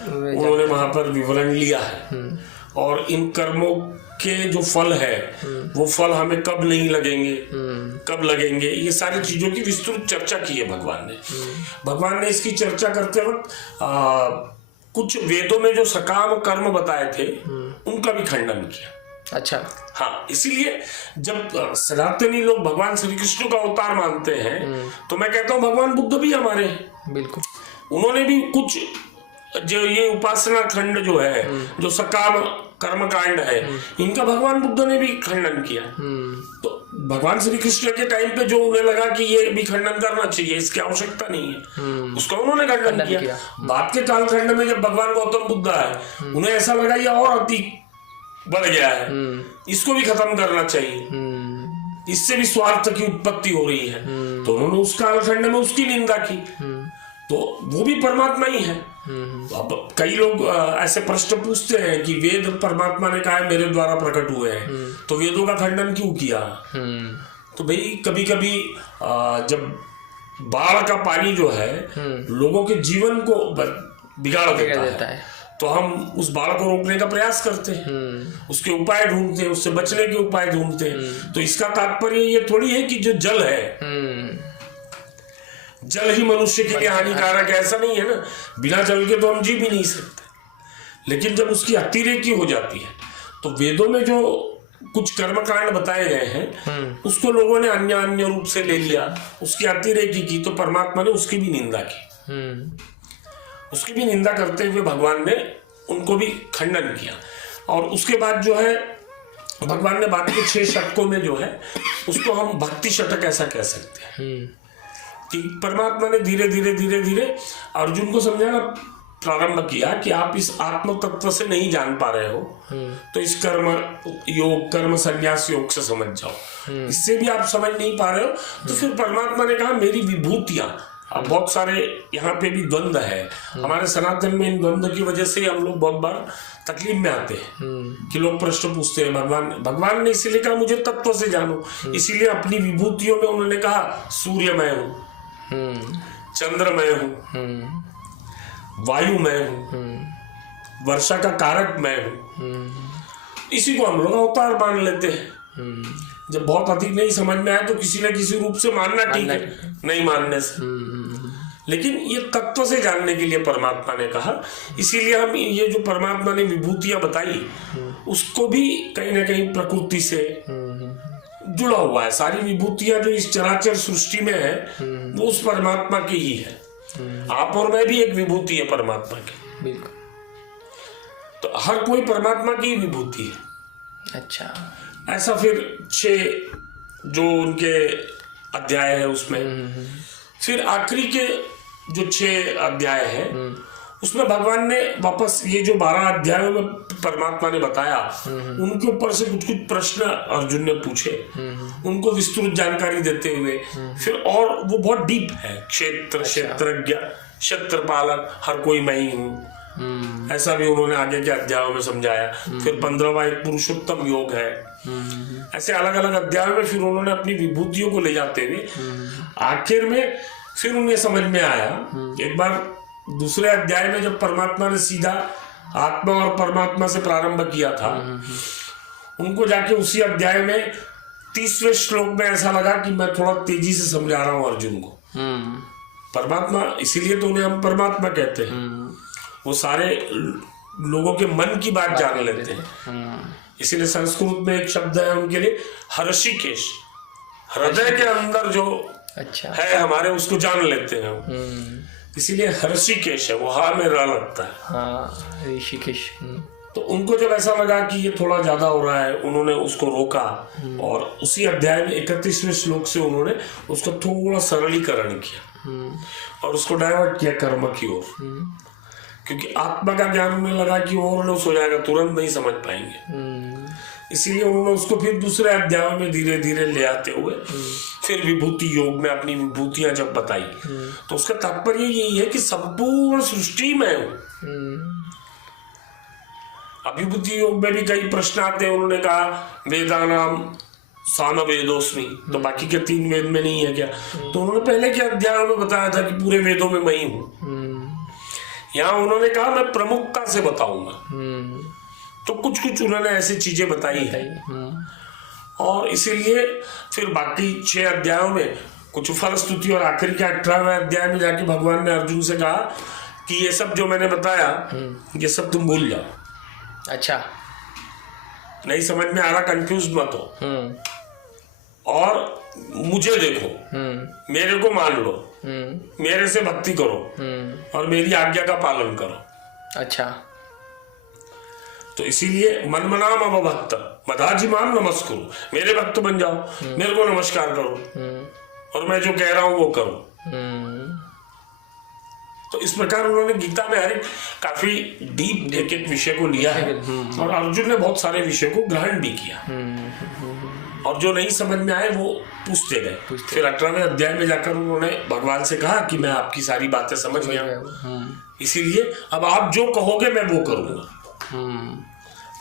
उन्होंने वहां पर विवरण लिया है। और इन कर्मों के जो फल है वो फल हमें कब नहीं लगेंगे, कब लगेंगे, ये सारी चीजों की विस्तृत चर्चा की है भगवान ने। भगवान ने इसकी चर्चा करते वक्त कुछ वेदों में जो सकाम कर्म बताए थे उनका भी खंडन किया। अच्छा, हाँ, इसीलिए जब सनातनी लोग भगवान श्री कृष्ण का अवतार मानते हैं तो मैं कहता हूँ भगवान बुद्ध भी हमारे हैं। बिल्कुल, उन्होंने भी कुछ जो ये उपासना खंड जो है, जो सकाम कर्म कांड है, इनका भगवान बुद्ध ने भी खंडन किया। तो भगवान श्री कृष्ण के टाइम पे जो उन्हें लगा कि ये भी खंडन करना चाहिए, इसकी आवश्यकता नहीं है, उसका उन्होंने खंडन किया। बाद के कालखंड में जब भगवान गौतम बुद्ध आए, उन्हें ऐसा लगा ये और अति बढ़ गया है, इसको भी खत्म करना चाहिए, इससे भी स्वार्थ की उत्पत्ति हो रही है, तो उन्होंने उस कालखंड में उसकी निंदा की। तो वो भी परमात्मा ही है। अब कई लोग ऐसे प्रश्न पूछते हैं कि वेद परमात्मा ने कहा है मेरे द्वारा प्रकट हुए हैं, तो वेदों का खंडन क्यों किया? तो भाई कभी कभी जब बाढ़ का पानी जो है लोगों के जीवन को बिगाड़ देता है, तो हम उस बाढ़ को रोकने का प्रयास करते हैं, उसके उपाय ढूंढते हैं, उससे बचने के उपाय ढूंढते हैं। तो इसका तात्पर्य ये थोड़ी है कि जो जल है जल ही मनुष्य के लिए हानिकारक है ऐसा नहीं है ना, बिना जल के तो हम जी भी नहीं सकते। लेकिन जब उसकी अतिरेकी हो जाती है तो वेदों में जो कुछ कर्मकांड बताए गए हैं उसको लोगों ने अन्य अन्य रूप से ले लिया, उसकी अतिरेकी की, तो परमात्मा ने उसकी भी निंदा की। उसकी भी निंदा करते हुए भगवान ने उनको भी खंडन किया। और उसके बाद जो है भगवान ने बाकी के 6 षटकों में जो है उसको हम भक्ति षटक ऐसा कह सकते हैं कि परमात्मा ने धीरे धीरे धीरे धीरे अर्जुन को समझाना प्रारंभ किया कि आप इस आत्म तत्व से नहीं जान पा रहे हो तो इस कर्म योग, कर्म संन्यास योग से समझ जाओ। इससे भी आप समझ नहीं पा रहे हो तो फिर परमात्मा ने कहा मेरी विभूतियां, अब बहुत सारे यहाँ पे भी द्वंद्व है हमारे सनातन में, इन द्वंद्व की वजह से हम लोग बहुत बार तकलीफ में आते हैं कि लोग प्रश्न पूछते हैं भगवान ने इसीलिए कहा मुझे तत्व से जानो, इसीलिए अपनी विभूतियों में उन्होंने कहा सूर्यमय हूँ, चंद्रमय हूँ, वायु मैं हूँ, वर्षा का कारक मैं हूँ। इसी को हम लोग अवतार मान लेते हैं। जब बहुत अधिक नहीं समझ में आए तो किसी न किसी रूप से मानना ठीक है, नहीं मानने से। लेकिन ये तत्व से जानने के लिए परमात्मा ने कहा, इसीलिए हम ये जो परमात्मा ने विभूतियां बताई उसको भी कहीं ना कहीं प्रकृति से जुड़ा हुआ है। सारी विभूतियां जो इस चराचर सृष्टि में है वो उस परमात्मा की ही है। आप और मैं भी एक विभूति है परमात्मा की, बिल्कुल। तो हर कोई परमात्मा की विभूति है। अच्छा, ऐसा फिर 6 जो उनके अध्याय है उसमें फिर आखिरी के जो 6 अध्याय है उसमें भगवान ने वापस ये जो 12 अध्यायों में परमात्मा ने बताया उनके ऊपर से कुछ कुछ प्रश्न अर्जुन ने पूछे, उनको विस्तृत जानकारी देते हुए फिर, और वो बहुत डीप है। क्षेत्र, क्षेत्रज्ञ, क्षेत्रपालक, हर कोई मैं ही हूँ, ऐसा भी उन्होंने आगे के अध्यायों में समझाया। फिर 15वां एक पुरुषोत्तम योग है। ऐसे अलग अलग अध्यायों में फिर उन्होंने अपनी विभूतियों को ले जाते हुए आखिर में फिर उन्हें समझ में आया। एक बार दूसरे अध्याय में जब परमात्मा ने सीधा आत्मा और परमात्मा से प्रारंभ किया था, उनको जाके उसी अध्याय में 30वें श्लोक में ऐसा लगा कि मैं थोड़ा तेजी से समझा रहा हूं अर्जुन को। परमात्मा, इसीलिए तो उन्हें हम परमात्मा कहते हैं, वो सारे लोगों के मन की बात जान लेते हैं। इसीलिए संस्कृत में एक शब्द है उनके लिए हर्षिकेश, हृदय के अंदर जो अच्छा है हमारे उसको जान लेते हैं, इसीलिए हर्षिकेश है, वो हा में रह लगता है। हाँ, ऋषिकेश। तो उनको जब ऐसा लगा कि ये थोड़ा ज्यादा हो रहा है, उन्होंने उसको रोका और उसी अध्याय में 31वें श्लोक से उन्होंने उसको थोड़ा सरलीकरण किया और उसको डाइवर्ट किया कर्म की ओर, क्योंकि आत्मा का ज्ञान उन्हें लगा कि ओवरडोज हो जाएगा, तुरंत नहीं समझ पाएंगे। इसीलिए उन्होंने उसको फिर दूसरे अध्याय में धीरे धीरे ले आते हुए फिर विभूति योग में अपनी विभूतियां जब बताई तो उसका तात्पर्य यही है कि संपूर्ण सृष्टि में हूं। अभिभूति योग में भी कई प्रश्न आते हैं। उन्होंने कहा वेदानाम साम वेदोस्मि, तो बाकी के 3 वेद में नहीं है क्या? तो उन्होंने पहले के अध्यायों में बताया था कि पूरे वेदों में मैं ही हूं। यहाँ उन्होंने कहा मैं प्रमुखता से बताऊंगा, तो कुछ कुछ उन्होंने ऐसी चीजें बताई है। और इसीलिए फिर बाकी 6 अध्यायों में कुछ फलस्तुति और आखिर के 18वें अध्याय में जाके भगवान ने अर्जुन से कहा कि ये सब जो मैंने बताया ये सब तुम भूल जाओ। अच्छा, नहीं समझ में आ रहा, कंफ्यूज मत हो और मुझे देखो, मेरे को मान लो, मेरे से भक्ति करो और मेरी आज्ञा का पालन करो। अच्छा, तो इसीलिए मन मनाम अब भक्त मदाजी माम नमस्कुरु, मेरे भक्त बन जाओ, मेरे को नमस्कार करो और मैं जो कह रहा हूं वो करो। तो इस प्रकार उन्होंने गीता में हर एक काफी डीप एक एक विषय को लिया है और अर्जुन ने बहुत सारे विषय को ग्रहण भी किया और जो नहीं समझ में आए वो पूछते गए। फिर 18वें अध्याय में जाकर उन्होंने भगवान से कहा कि मैं आपकी सारी बातें समझ गया हूं, इसीलिए अब आप जो कहोगे मैं वो करूंगा।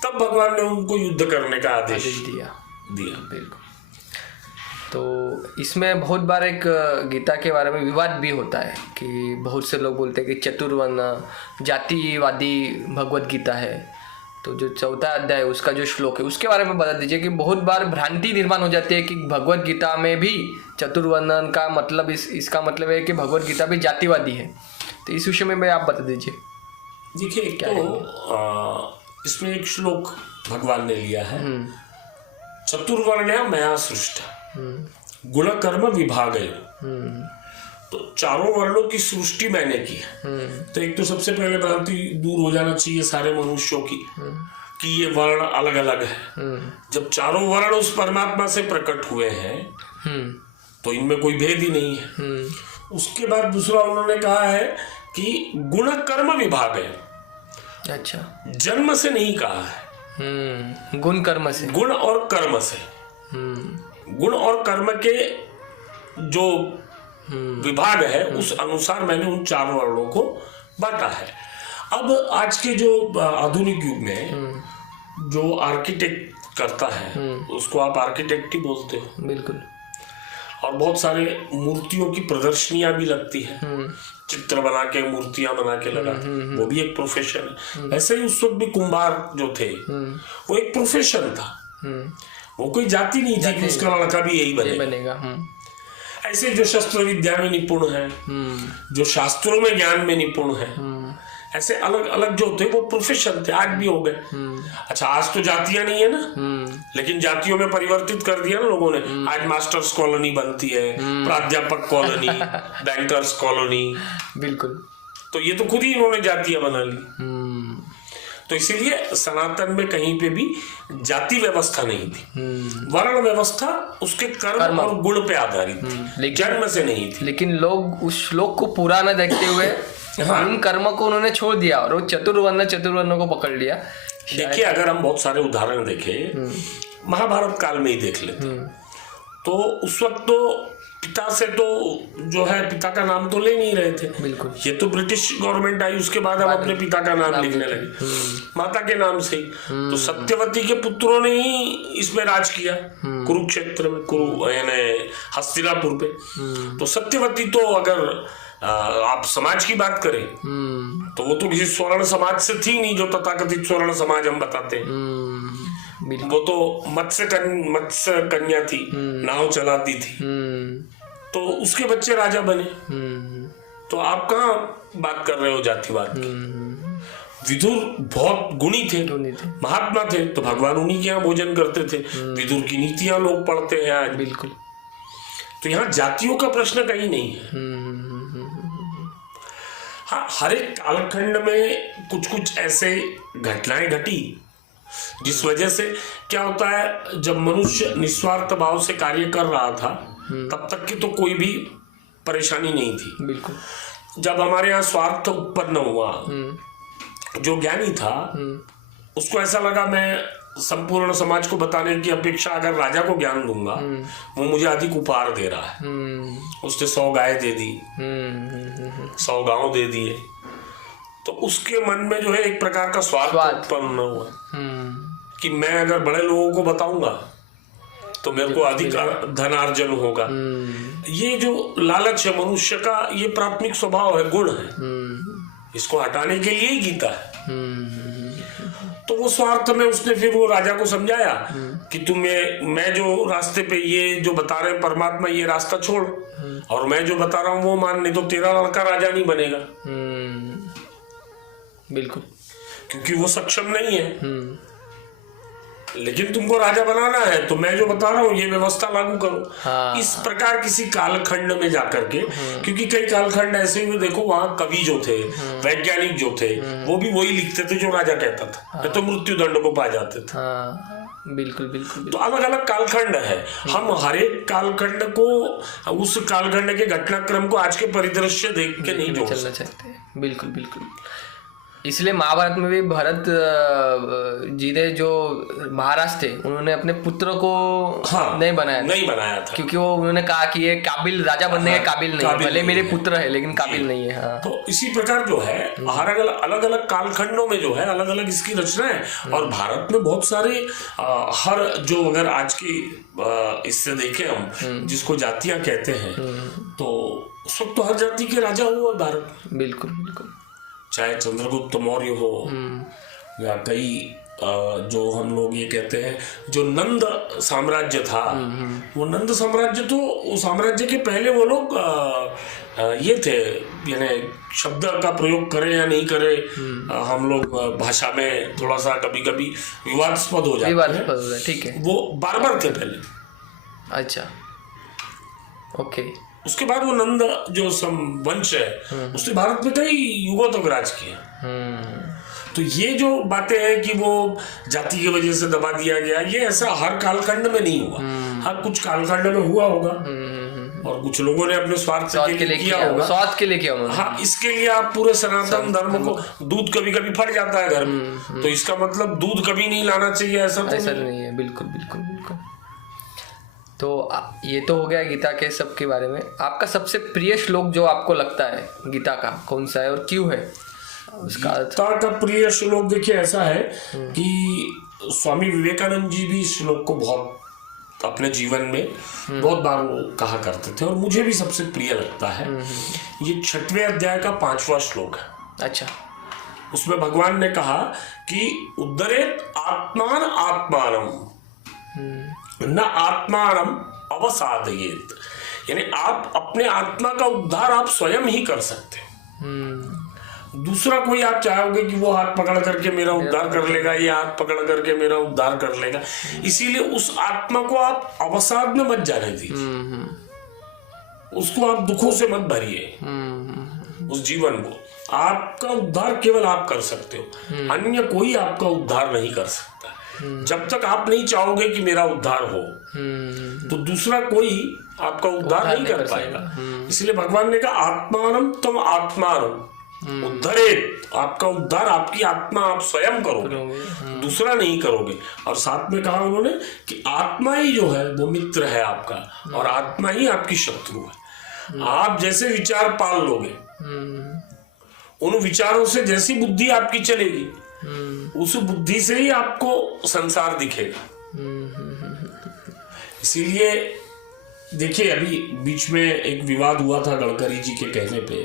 तब भगवान ने उनको युद्ध करने का आदेश दिया। बिल्कुल। तो इसमें बहुत बार एक गीता के बारे में विवाद भी होता है कि बहुत से लोग बोलते हैं कि चतुर्वर्ण जातिवादी भगवत गीता है तो जो चौथा अध्याय है उसका जो श्लोक है उसके बारे में बता दीजिए कि बहुत बार भ्रांति निर्माण हो जाती है कि भगवत गीता में भी चतुर्वर्णन का मतलब इसका मतलब है कि भगवत गीता भी जातिवादी है। तो इस विषय में आप बता दीजिए। देखिए, एक तो इसमें एक श्लोक भगवान ने लिया है, चतुर्वर्ण्या मया सृष्टा गुण कर्म विभागय। तो चारों वर्णों की सृष्टि मैंने की है। तो एक तो सबसे पहले भ्रांति दूर हो जाना चाहिए सारे मनुष्यों की कि ये वर्ण अलग अलग है। जब चारों वर्ण उस परमात्मा से प्रकट हुए हैं तो इनमें कोई भेद ही नहीं है। उसके बाद दूसरा उन्होंने कहा है कि गुण कर्म विभाग है। अच्छा, जन्म से नहीं कहा है, गुण कर्म से, गुण और कर्म से। गुण और कर्म के जो विभाग है उस अनुसार मैंने उन चार वर्णों को बांटा है। अब आज के जो आधुनिक युग में जो आर्किटेक्ट करता है उसको आप आर्किटेक्ट ही बोलते हो। बिल्कुल। और बहुत सारे मूर्तियों की प्रदर्शनियां भी लगती है, चित्र बना के मूर्तियां बना के लगाते, वो भी एक प्रोफेशन है। ऐसे ही उस वक्त भी कुम्हार जो थे वो एक प्रोफेशन था, वो कोई जाति नहीं थी कि उसका लड़का भी यही बनेगा। ऐसे जो शस्त्र विद्या में निपुण है, जो शास्त्रों में ज्ञान में निपुण है, ऐसे अलग अलग जो थे वो प्रोफेशन थे, आज भी हो गए। अच्छा, आज तो जातियां नहीं है ना, लेकिन जातियों में परिवर्तित कर दिया ना लोगों ने। आज मास्टर्स कॉलोनी बनती है, प्राध्यापक कॉलोनी, बैंकर्स कॉलोनी। बिल्कुल। तो ये तो खुद ही इन्होंने जातियां बना ली। तो इसीलिए सनातन में कहीं पे भी जाति व्यवस्था नहीं थी, वर्ण व्यवस्था उसके कर्म और गुण पे आधारित थी, जन्म से नहीं थी। लेकिन लोग उस श्लोक को पूरा न देखते हुए उन कर्म को उन्होंने छोड़ दिया और वो चतुर्वर्णों को पकड़ लिया। देखिए, अगर हम बहुत सारे उदाहरण देखें, महाभारत काल में ही देख लेते तो उस वक्त तो पिता से तो जो है पिता का नाम तो ले नहीं रहे थे। बिल्कुल। ये तो ब्रिटिश गवर्नमेंट आई, उसके बाद हम अपने पिता का नाम लिखने लगे, माता के नाम से ही। तो सत्यवती के पुत्रों ने ही इसमें राज किया, कुरुक्षेत्र में, यानी हस्तिनापुर पे। तो सत्यवती तो अगर आप समाज की बात करें तो वो तो किसी स्वर्ण समाज से थी नहीं, जो तथाकथित स्वर्ण समाज हम बताते हैं। वो तो मत्स्य कन्या थी, नाव चलाती थी, तो उसके बच्चे राजा बने। तो आप कहाँ बात कर रहे हो जातिवाद की? विदुर बहुत गुणी थे, महात्मा थे, तो भगवान उन्हीं के यहाँ भोजन करते थे। विदुर की नीतियां लोग पढ़ते हैं आज। बिल्कुल। तो यहाँ जातियों का प्रश्न कहीं नहीं है। हाँ, हर एक कालखंड में कुछ कुछ ऐसे घटनाएं घटी जिस वजह से क्या होता है, जब मनुष्य निस्वार्थ भाव से कार्य कर रहा था तब तक की तो कोई भी परेशानी नहीं थी। बिल्कुल। जब हमारे यहाँ स्वार्थ उत्पन्न हुआ, जो ज्ञानी था उसको ऐसा लगा मैं संपूर्ण समाज को बताने की अपेक्षा अगर राजा को ज्ञान दूंगा वो मुझे अधिक उपहार दे रहा है। उसने 100 गाय दे दी, 100 गांव दे दिए, तो उसके मन में जो है एक प्रकार का स्वार्थ उत्पन्न हुआ कि मैं अगर बड़े लोगों को बताऊंगा तो मेरे को अधिक धनार्जन होगा। ये जो लालच है मनुष्य का, ये प्राथमिक स्वभाव है, गुण है, इसको हटाने के लिए ही गीता है। तो वो स्वार्थ में उसने फिर वो राजा को समझाया कि मैं जो रास्ते पे ये जो बता रहे हैं परमात्मा, ये रास्ता छोड़ और मैं जो बता रहा हूँ वो मान, नहीं तो तेरा लड़का राजा नहीं बनेगा। बिल्कुल। क्योंकि वो सक्षम नहीं है, लेकिन तुमको राजा बनाना है तो मैं जो बता रहा हूँ ये व्यवस्था लागू करो। हाँ। इस प्रकार किसी कालखंड में जाकर के, क्योंकि कई कालखंड ऐसे हुए, देखो वहां कवि जो थे, वैज्ञानिक जो थे, वो भी वही लिखते थे जो राजा कहता था, तो मृत्यु दंड को पा जाते थे। बिल्कुल बिल्कुल। तो अलग अलग कालखंड है, हम हर एक कालखंड को, उस कालखंड के घटनाक्रम को आज के परिदृश्य देख के नहीं जोड़ सकते। बिल्कुल बिल्कुल। इसलिए महाभारत में भी भरत जी ने जो महाराज थे उन्होंने अपने पुत्र को नहीं बनाया था, क्योंकि वो उन्होंने कहा कि ये काबिल राजा बनने के काबिल नहीं है, भले मेरे पुत्र है लेकिन काबिल नहीं है। हाँ। तो इसी प्रकार जो है हर अलग अलग कालखंडों में जो है अलग अलग इसकी रचना है। और भारत में बहुत सारे हर जो अगर आज की इससे देखें हम जिसको जातियां कहते हैं, तो उस वक्त तो हर जाति के राजा हुआ भारत। बिल्कुल बिल्कुल। चाहे चंद्रगुप्त मौर्य हो या कई जो हम लोग ये कहते हैं जो नंद साम्राज्य था, वो नंद साम्राज्य तो वो साम्राज्य के पहले वो लोग ये थे, यानी शब्द का प्रयोग करें या नहीं करें, हम लोग भाषा में थोड़ा सा कभी कभी विवादास्पद हो जाते हैं, ठीक है, वो बार्बर थे पहले। अच्छा, ओके। उसके बाद वो नंद जो वंश है उसने भारत में कई युगों तक राज किया। तो ये जो बातें हैं कि वो जाति की वजह से दबा दिया गया, ये ऐसा हर कालखंड में नहीं हुआ। हाँ, कुछ कालखंड में हुआ होगा और कुछ लोगों ने अपने स्वार्थ के लिए किया होगा, स्वार्थ के लिए किया होगा। हाँ, इसके लिए आप पूरे सनातन धर्म को, दूध कभी कभी फट जाता है घर में, तो इसका मतलब दूध कभी नहीं लाना चाहिए, ऐसा नहीं है। बिल्कुल बिल्कुल बिल्कुल। तो ये तो हो गया गीता के सब के बारे में। आपका सबसे प्रिय श्लोक जो आपको लगता है गीता का कौन सा है और क्यों है उसका अर्थ? गीता का प्रिय श्लोक देखिए ऐसा है कि स्वामी विवेकानंद जी भी इस श्लोक को बहुत अपने जीवन में बहुत बार वो कहा करते थे और मुझे भी सबसे प्रिय लगता है। ये 6वें अध्याय का 5वां श्लोक है। अच्छा। उसमें भगवान ने कहा कि उद्धरेत आत्मान आत्मानम न आत्मानम अवसादयेत, यानी आप अपने आत्मा का उद्धार आप स्वयं ही कर सकते हो। दूसरा कोई आप चाहोगे कि वो हाथ पकड़ करके मेरा उद्धार कर लेगा, ये हाथ पकड़ करके मेरा उद्धार कर लेगा, इसीलिए उस आत्मा को आप अवसाद में मत जाने दीजिए, उसको आप दुखों से मत भरिए। उस जीवन को आपका उद्धार केवल आप कर सकते हो, अन्य कोई आपका उद्धार नहीं कर सकता। जब तक आप नहीं चाहोगे कि मेरा उद्धार हो तो दूसरा कोई आपका उद्धार नहीं कर पाएगा। इसलिए भगवान ने कहा आत्मानम तम आत्मानम उद्धरेत, आपका उद्धार आपकी आत्मा आप स्वयं करोगे, दूसरा नहीं करोगे। और साथ में कहा उन्होंने कि आत्मा ही जो है वो मित्र है आपका और आत्मा ही आपकी शत्रु है। आप जैसे विचार पाल लोगे, उन विचारों से जैसी बुद्धि आपकी चलेगी, उस बुद्धि से ही आपको संसार दिखेगा। इसीलिए देखिए, अभी बीच में एक विवाद हुआ था गडकरी जी के कहने पे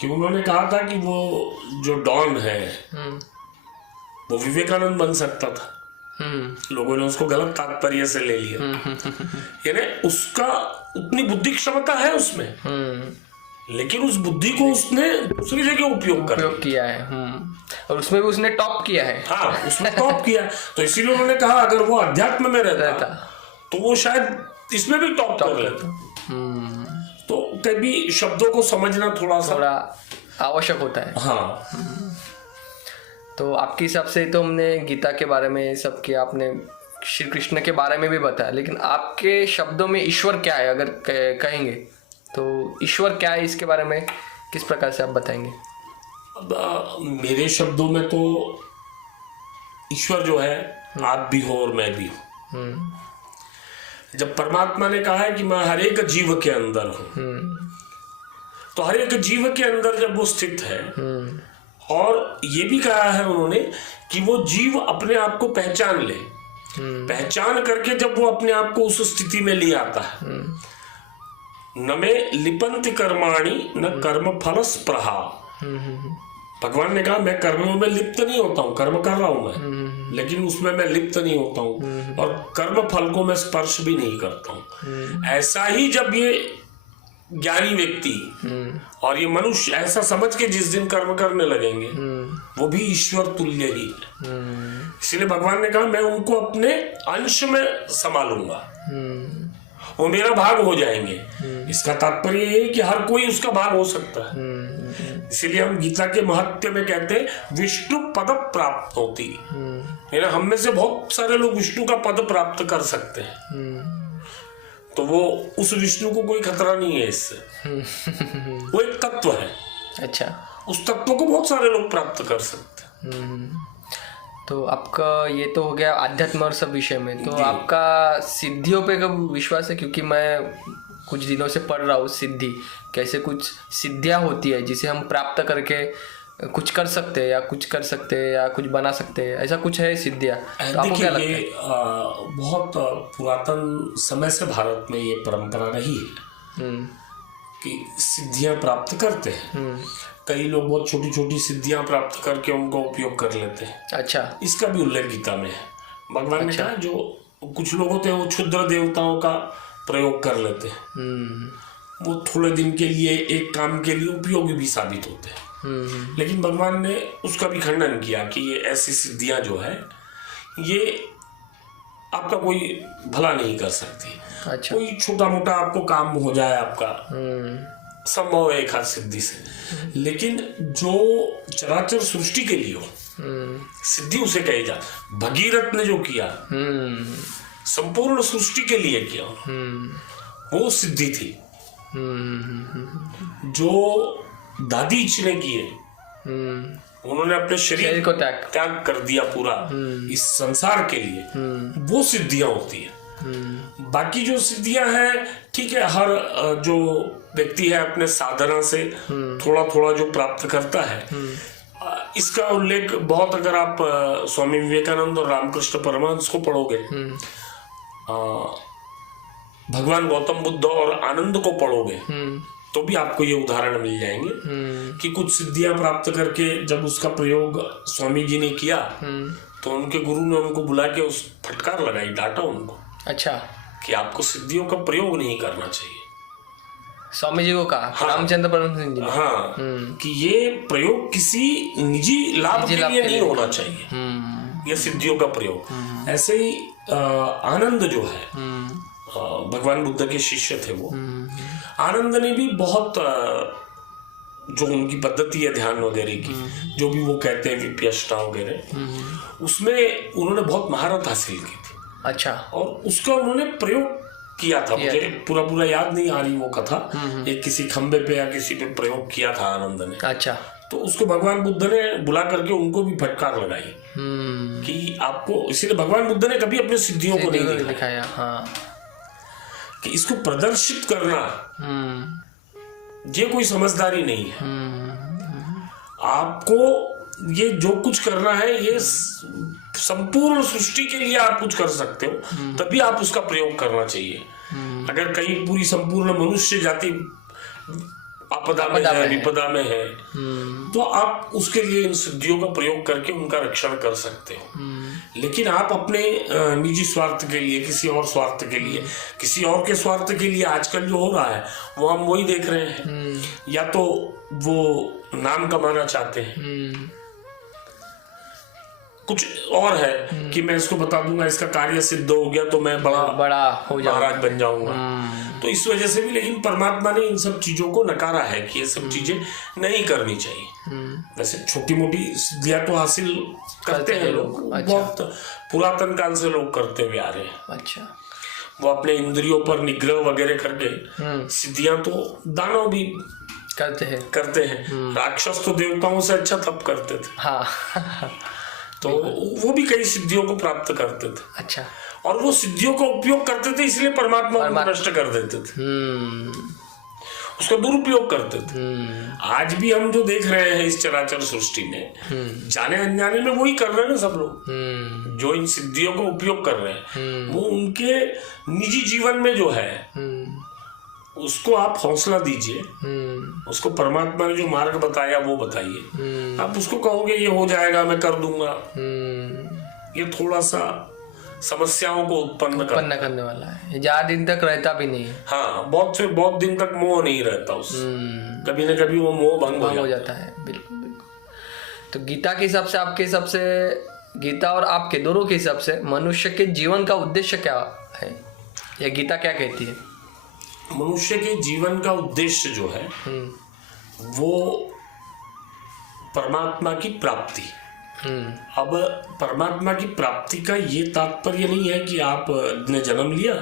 कि उन्होंने कहा था कि वो जो डॉन है वो विवेकानंद बन सकता था। लोगों ने उसको गलत तात्पर्य से ले लिया, यानी उसका उतनी बुद्धि क्षमता है उसमें, लेकिन उस बुद्धि को उसने दूसरी जगह उपयोग किया है और उसमें भी उसने टॉप किया है। हाँ, उसमें टॉप किया। तो इसीलिए उन्होंने कहा अगर वो अध्यात्म में रहता तो वो शायद इसमें भी टॉप कर लेता। तो कभी शब्दों को समझना थोड़ा आवश्यक होता है। हाँ। तो आपके हिसाब से तो हमने गीता के बारे में सब किया, आपने श्री कृष्ण के बारे में भी बताया, लेकिन आपके शब्दों में ईश्वर क्या है अगर कहेंगे तो ईश्वर क्या है, इसके बारे में किस प्रकार से आप बताएंगे? मेरे शब्दों में तो ईश्वर जो है आप भी हो और मैं भी हूँ। जब परमात्मा ने कहा है कि मैं हर एक जीव के अंदर हूँ, तो हर एक जीव के अंदर जब वो स्थित है, और ये भी कहा है उन्होंने कि वो जीव अपने आप को पहचान ले, पहचान करके जब वो अपने आप को उस स्थिति में ले आता है, न में लिपंति कर्माणि न कर्म फल स्पृहा। भगवान ने कहा मैं कर्मों में लिप्त नहीं होता हूँ, कर्म कर रहा हूं मैं, लेकिन उसमें मैं लिप्त नहीं होता हूँ और कर्म फल को मैं स्पर्श भी नहीं करता हूँ। ऐसा ही जब ये ज्ञानी व्यक्ति और ये मनुष्य ऐसा समझ के जिस दिन कर्म करने लगेंगे, वो भी ईश्वर तुल्य ही है। इसलिए भगवान ने कहा मैं उनको अपने अंश में संभालूंगा, वो मेरा भाग हो जाएंगे। इसका तात्पर्य ये है कि हर कोई उसका भाग हो सकता है। इसीलिए हम गीता के महत्व में कहते हैं विष्णु पद प्राप्त होती है। हम में से बहुत सारे लोग विष्णु का पद प्राप्त कर सकते हैं, तो वो उस विष्णु को कोई खतरा नहीं है इससे। वो एक तत्व है। अच्छा, उस तत्व को बहुत सारे लोग प्राप्त कर सकते हैं। तो आपका ये तो हो गया आध्यात्म और सब विषय में। तो आपका सिद्धियों पे कब विश्वास है? क्योंकि मैं कुछ दिनों से पढ़ रहा हूँ सिद्धि, कैसे कुछ सिद्धियाँ होती है जिसे हम प्राप्त करके कुछ कर सकते हैं या कुछ कर सकते हैं या कुछ बना सकते हैं, ऐसा कुछ है सिद्धियाँ? तो आपको क्या लगता है? बहुत पुरातन समय से भारत में ये परंपरा रही है कि सिद्धियां प्राप्त करते हैं। कई लोग बहुत छोटी छोटी सिद्धियां प्राप्त करके उनको उपयोग कर लेते हैं। अच्छा। इसका भी उल्लेख गीता में है। भगवान ने कहा जो कुछ लोग होते हैं वो क्षुद्र देवताओं का प्रयोग कर लेते हैं, वो थोड़े दिन के लिए एक काम के लिए उपयोगी भी साबित होते हैं, लेकिन भगवान ने उसका भी खंडन किया कि ये ऐसी सिद्धियां जो है ये आपका कोई भला नहीं कर सकती। अच्छा। कोई छोटा मोटा आपको काम हो जाए आपका, संभव है एक हाथ सिद्धि से, लेकिन जो चराचर सृष्टि के लिए हो सिद्धि उसे कही जा। भगीरथ ने जो किया संपूर्ण सृष्टि के लिए किया, वो सिद्धि थी। जो दादीच ने किए, उन्होंने अपने शरीर को त्याग कर दिया पूरा इस संसार के लिए, वो सिद्धियां होती है। बाकी जो सिद्धियां हैं ठीक है, हर जो व्यक्ति है अपने साधना से थोड़ा थोड़ा जो प्राप्त करता है, इसका उल्लेख बहुत, अगर आप स्वामी विवेकानंद और रामकृष्ण परमहंस को पढ़ोगे, भगवान गौतम बुद्ध और आनंद को पढ़ोगे, तो भी आपको ये उदाहरण मिल जाएंगे कि कुछ सिद्धियां प्राप्त करके जब उसका प्रयोग स्वामी जी ने किया तो उनके गुरु ने उनको बुला के उस फटकार लगाई, डांटा उनको। अच्छा। कि आपको सिद्धियों का प्रयोग नहीं करना चाहिए। स्वामी जी को कहा। हाँ, रामचंद्र परमहंस जी ने। हाँ, कि ये प्रयोग किसी निजी लाभ के लिए नहीं होना चाहिए, ये सिद्धियों का प्रयोग। ऐसे ही आनंद जो है, भगवान बुद्ध के शिष्य थे वो, आनंद ने भी बहुत जो उनकी पद्धति है ध्यान वगैरह की, जो भी वो कहते हैं विपश्यना वगैरह, उसमें उन्होंने बहुत महारत हासिल की थी। अच्छा। और उसका उन्होंने प्रयोग किया था, मुझे पूरा याद नहीं आ रही वो कथा, एक किसी खंबे पे या किसी पे प्रयोग किया था आनंद ने। अच्छा। तो उसको भगवान बुद्ध ने बुला करके उनको भी फटकार लगाई कि आपको, इसीलिए भगवान बुद्ध ने कभी अपनी सिद्धियों को नहीं दिखाया। हाँ। कि इसको प्रदर्शित करना ये कोई समझदारी नहीं है। आपको ये जो कुछ करना है ये संपूर्ण सृष्टि के लिए आप कुछ कर सकते हो, तभी आप उसका प्रयोग करना चाहिए। अगर कहीं पूरी संपूर्ण मनुष्य जाति आपदा में है, विपदा में है, तो आप उसके लिए इन सिद्धियों का प्रयोग करके उनका रक्षण कर सकते हो। लेकिन आप अपने निजी स्वार्थ के लिए, किसी और स्वार्थ के लिए, किसी और के स्वार्थ के लिए आजकल जो हो रहा है वो हम वही देख रहे हैं। या तो वो नाम कमाना चाहते हैं, कुछ और है कि मैं इसको बता दूंगा, इसका कार्य सिद्ध हो गया तो मैं बड़ा हो जाऊंगा, महाराज बन जाऊंगा। तो इस वजह से भी, लेकिन परमात्मा ने इन सब चीजों को नकारा है कि ये सब चीजें नहीं करनी चाहिए। वैसे छोटी मोटी सिद्धियां तो हासिल करते हैं लोग। अच्छा। बहुत पुरातन काल से लोग करते हुए आ रहे हैं। अच्छा। वो अपने इंद्रियों पर निग्रह वगैरह करके सिद्धियां तो दानव भी करते हैं। राक्षस तो देवताओं से अच्छा तप करते थे। हाँ। तो वो भी कई सिद्धियों को प्राप्त करते थे। अच्छा। और वो सिद्धियों का उपयोग करते थे, इसलिए परमात्मा को नष्ट कर देते थे, उसका दुरुपयोग करते थे। आज भी हम जो देख रहे हैं इस चराचर सृष्टि में, जाने अनजाने में वही कर रहे हैं ना सब लोग। जो इन सिद्धियों का उपयोग कर रहे हैं वो उनके निजी जीवन में जो है उसको आप हौसला दीजिए, उसको परमात्मा ने जो मार्ग बताया वो बताइए। आप उसको कहोगे ये हो जाएगा, मैं कर दूंगा, ये थोड़ा सा समस्याओं को उत्पन्न करने वाला है। ज्यादा दिन तक रहता भी नहीं है। हाँ, बहुत दिन तक मोह नहीं रहता उस, कभी न कभी वो मोह भंग हो जाता है। बिल्कुल बिल्कुल। तो गीता के हिसाब से, आपके हिसाब से, गीता और आपके दोनों के हिसाब से मनुष्य के जीवन का उद्देश्य क्या है, या गीता क्या कहती है? मनुष्य के जीवन का उद्देश्य जो है वो परमात्मा की प्राप्ति। अब परमात्मा की प्राप्ति का ये तात्पर्य नहीं है कि आपने जन्म लिया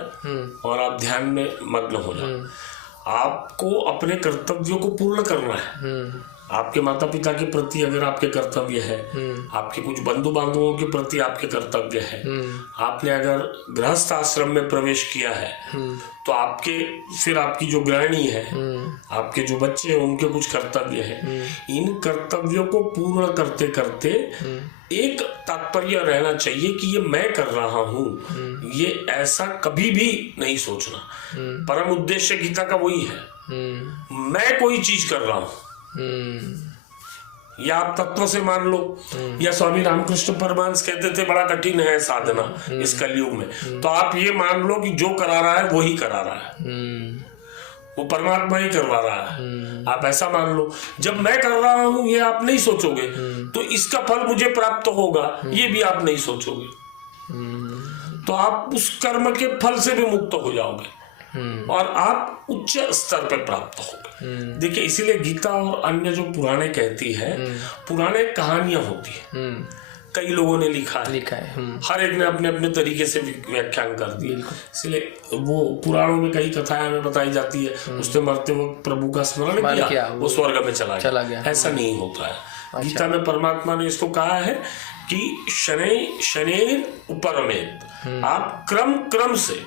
और आप ध्यान में मग्न हो जाओ। आपको अपने कर्तव्यों को पूर्ण करना है। आपके माता पिता के प्रति अगर आपके कर्तव्य है, आपके कुछ बंधु बांधवों के प्रति आपके कर्तव्य है, आपने अगर गृहस्थ आश्रम में प्रवेश किया है तो फिर आपकी जो गृहिणी है, आपके जो बच्चे हैं, उनके कुछ कर्तव्य है। इन कर्तव्यों को पूर्ण करते करते एक तात्पर्य रहना चाहिए कि ये मैं कर रहा हूं, ये ऐसा कभी भी नहीं सोचना। परम उद्देश्य गीता का वही है, मैं कोई चीज कर रहा हूं। या आप तत्व से मान लो, या स्वामी रामकृष्ण परमहंस कहते थे बड़ा कठिन है साधना इस कलयुग में, तो आप ये मान लो कि जो करा रहा है वही करा रहा है, वो परमात्मा ही करवा रहा है। आप ऐसा मान लो, जब मैं कर रहा हूं ये आप नहीं सोचोगे तो इसका फल मुझे प्राप्त होगा ये भी आप नहीं सोचोगे, तो आप उस कर्म के फल से भी मुक्त हो जाओगे और आप उच्च स्तर पर प्राप्त होगे। देखिए इसीलिए गीता और अन्य जो पुराणे कहती है, पुराणे कहानियां होती है, कई लोगों ने लिखा है, हर एक ने अपने अपने तरीके से व्याख्यान कर दिया। इसलिए वो पुराणों में कई कथाएं हमें बताई जाती है, उसने मरते वक्त प्रभु का स्मरण किया, वो स्वर्ग में चला गया। ऐसा नहीं होता है। गीता में परमात्मा ने इसको कहा है कि शनैः उपरमेत्, आप क्रम क्रम से,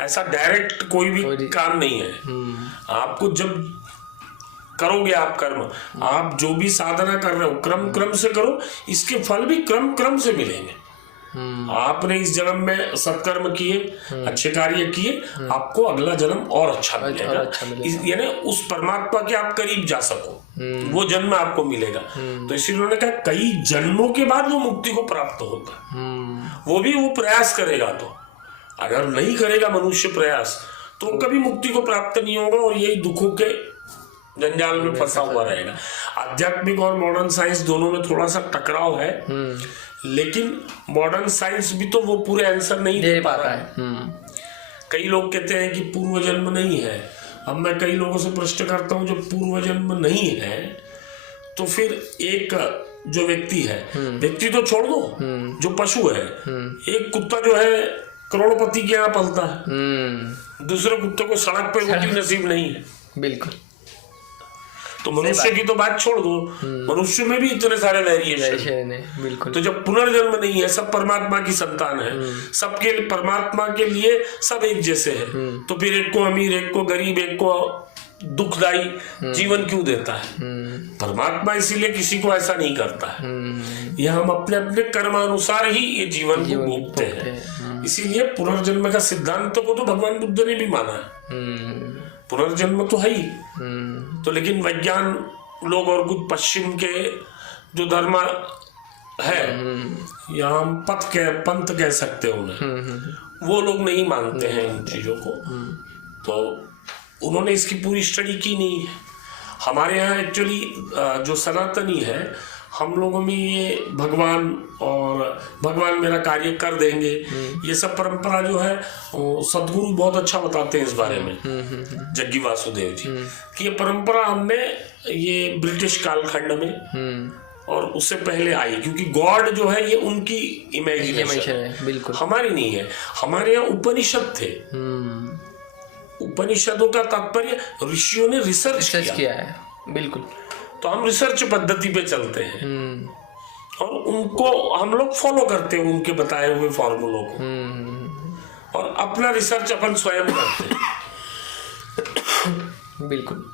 ऐसा डायरेक्ट कोई भी काम नहीं है। आपको जब करोगे आप कर्म, आप जो भी साधना कर रहे हो क्रम क्रम से करो, इसके फल भी क्रम क्रम से मिलेंगे। आपने इस जन्म में सत्कर्म किए, अच्छे कार्य किए, आपको अगला जन्म और अच्छा मिलेगा, यानी उस परमात्मा के आप करीब जा सको, वो जन्म आपको मिलेगा। तो इसीलिए उन्होंने कहा कई जन्मों के बाद वो मुक्ति को प्राप्त होता है, वो भी वो प्रयास करेगा। तो अगर नहीं करेगा मनुष्य प्रयास तो कभी मुक्ति को प्राप्त नहीं होगा और यही दुखों के जंजाल में फंसा हुआ रहेगा। आध्यात्मिक और मॉडर्न साइंस दोनों में थोड़ा सा टकराव है, लेकिन मॉडर्न साइंस भी तो वो पूरे आंसर नहीं दे पा रहा है। कई लोग कहते हैं कि पूर्व जन्म नहीं है। अब मैं कई लोगों से प्रश्न करता हूं, जब पूर्व जन्म नहीं है तो फिर एक जो व्यक्ति है, व्यक्ति तो छोड़ दो, जो पशु है, एक कुत्ता जो है करोड़पति के यहाँ पलता है, दूसरे कुत्ते को सड़क पे रोटी नसीब नहीं है। बिल्कुल। तो मनुष्य की तो बात छोड़ दो, मनुष्य में भी इतने सारे वेरिएशन है। बिल्कुल। तो जब पुनर्जन्म नहीं है, सब परमात्मा की संतान है, सबके परमात्मा के लिए सब एक जैसे है, तो फिर एक को अमीर, एक को गरीब, एक को दुखदाई जीवन क्यों देता है? परमात्मा इसीलिए किसी को ऐसा नहीं करता है। यह हम अपने अपने कर्मानुसार ही ये जीवन को भोगते हैं। इसीलिए पुनर्जन्म का सिद्धांत को तो भगवान बुद्ध ने भी माना है, पुनर्जन्म तो है ही। तो लेकिन विज्ञान लोग और कुछ पश्चिम के जो धर्म है, या हम पंथ कह सकते हैं उन्हें, वो लोग नहीं मानते हैं इन चीजों को, तो उन्होंने इसकी पूरी स्टडी की नहीं है। हमारे यहाँ एक्चुअली जो सनातनी है, हम लोगों में ये भगवान और भगवान मेरा कार्य कर देंगे, ये सब परंपरा जो है सदगुरु बहुत अच्छा बताते हैं इस बारे में, जग्गी वासुदेव जी, कि ये परंपरा हमने ये ब्रिटिश कालखंड में और उससे पहले आई, क्योंकि गॉड जो है ये उनकी इमेजिनेशन है, बिल्कुल हमारी नहीं है। हमारे यहाँ उपनिषद थे, उपनिषदों का तात्पर्य ऋषियों ने रिसर्च किया है, बिल्कुल। तो हम रिसर्च पद्धति पे चलते हैं और उनको हम लोग फॉलो करते हैं, उनके बताए हुए फॉर्मूलों को, और अपना रिसर्च अपन स्वयं करते हैं। बिल्कुल।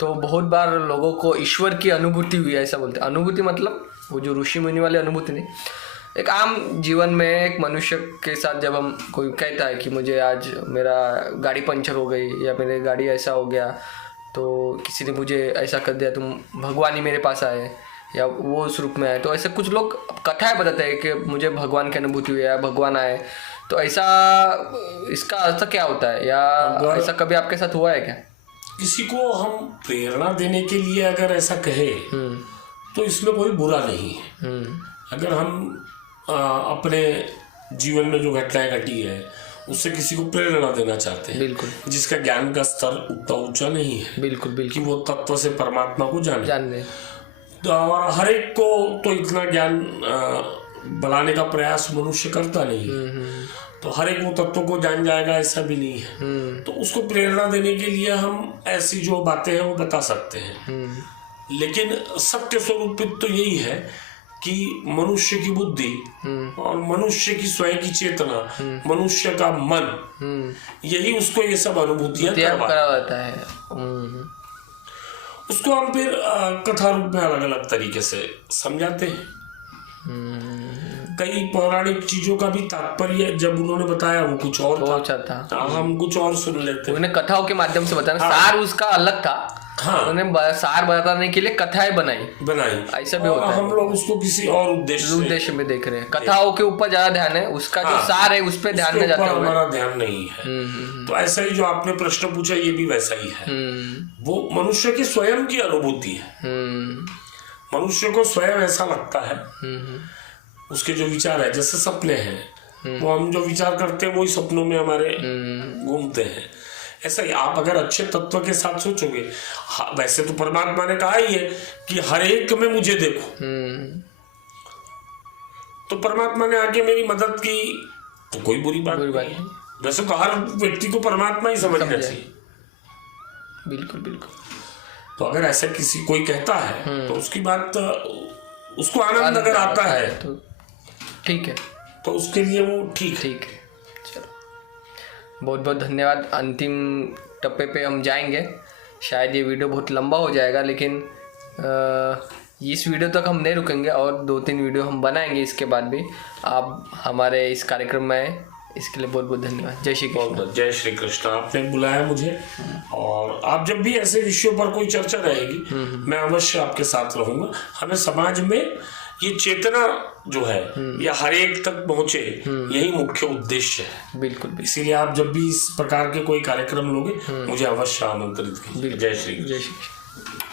तो बहुत बार लोगों को ईश्वर की अनुभूति हुई है, ऐसा बोलते हैं। अनुभूति मतलब वो जो ऋषि मुनि वाली अनुभूति नहीं, एक आम जीवन में एक मनुष्य के साथ जब हम कोई कहता है कि मुझे आज मेरा गाड़ी पंचर हो गई, या मेरे गाड़ी ऐसा हो गया, तो किसी ने मुझे ऐसा कर दिया, तुम भगवान ही मेरे पास आए, या वो उस रूप में आए। तो ऐसे कुछ लोग कथाएं बताते हैं कि मुझे भगवान की अनुभूति हुई है, भगवान आए। तो ऐसा इसका अर्थ क्या होता है, या ऐसा कभी आपके साथ हुआ है क्या? किसी को हम प्रेरणा देने के लिए अगर ऐसा कहे तो इसमें कोई बुरा नहीं है। अगर हम अपने जीवन में जो घटनाएं घटी है उससे किसी को प्रेरणा देना चाहते हैं, बिल्कुल, जिसका ज्ञान का स्तर उतना ऊंचा नहीं है, बिल्कुल बिल्कुल, कि वो तत्व से परमात्मा को जाने। तो और हर एक को तो इतना ज्ञान बढ़ाने का प्रयास मनुष्य करता नहीं है, तो हर एक वो तत्व को जान जाएगा ऐसा भी नहीं है। तो उसको प्रेरणा देने के लिए हम ऐसी जो बातें हैं वो बता सकते हैं, लेकिन सत्य स्वरूपित तो यही है कि मनुष्य की बुद्धि और मनुष्य की स्वयं की चेतना, मनुष्य का मन, यही उसको ये सब अनुभूतियां करवाता है। उसको हम फिर कथा रूप में अलग अलग तरीके से समझाते हैं। कई पौराणिक चीजों का भी तात्पर्य जब उन्होंने बताया वो कुछ और वो था। अच्छा था। हम कुछ और सुन लेते हैं। उन्हें कथाओं के माध्यम से बताना, हाँ। सार उसका अलग था। हाँ। उन्होंने सार बताने के लिए कथाएं बनाई। ऐसा भी और होता है। हम लोग उसको किसी और उद्देश्य में देख रहे हैं। कथाओं के ऊपर ज्यादा ध्यान है, उसका जो सार है उस पर ध्यान उसके में जाता ऊपर हुआ हमारा ध्यान नहीं है। तो ऐसा ही जो आपने प्रश्न पूछा ये भी वैसा ही है। वो मनुष्य की स्वयं की अनुभूति है। मनुष्य को स्वयं ऐसा लगता है, उसके जो विचार है, जैसे सपने हैं, वो हम जो विचार करते हैं वही सपनों में हमारे घूमते हैं। ऐसा ही आप अगर अच्छे तत्व के साथ सोचोगे, वैसे तो परमात्मा ने कहा ही है कि हर एक में मुझे देखो। तो परमात्मा ने आके मेरी मदद की तो कोई बुरी बात नहीं। वैसे तो हर व्यक्ति को परमात्मा ही समझना चाहिए। बिल्कुल बिल्कुल। तो अगर ऐसा किसी कोई कहता है तो उसकी बात, उसको आनंद अगर आता है तो ठीक है, तो उसके लिए वो ठीक है। चलो, बहुत बहुत धन्यवाद। अंतिम टप्पे पे हम जाएंगे। शायद ये वीडियो बहुत लंबा हो जाएगा, लेकिन इस वीडियो तक हम नहीं रुकेंगे और 2-3 वीडियो हम बनाएंगे इसके बाद भी। आप हमारे इस कार्यक्रम में इसके लिए बहुत बहुत धन्यवाद। जय श्री कृष्ण। जय श्री कृष्ण। आपने बुलाया मुझे, और आप जब भी ऐसे विषयों पर कोई चर्चा रहेगी मैं अवश्य आपके साथ रहूंगा। हमें समाज में ये चेतना जो है या हर एक तक पहुंचे, यही मुख्य उद्देश्य है। बिल्कुल। इसीलिए आप जब भी इस प्रकार के कोई कार्यक्रम लोगे मुझे अवश्य आमंत्रित कीजिए। जय श्री कृष्ण। जय श्री कृष्ण।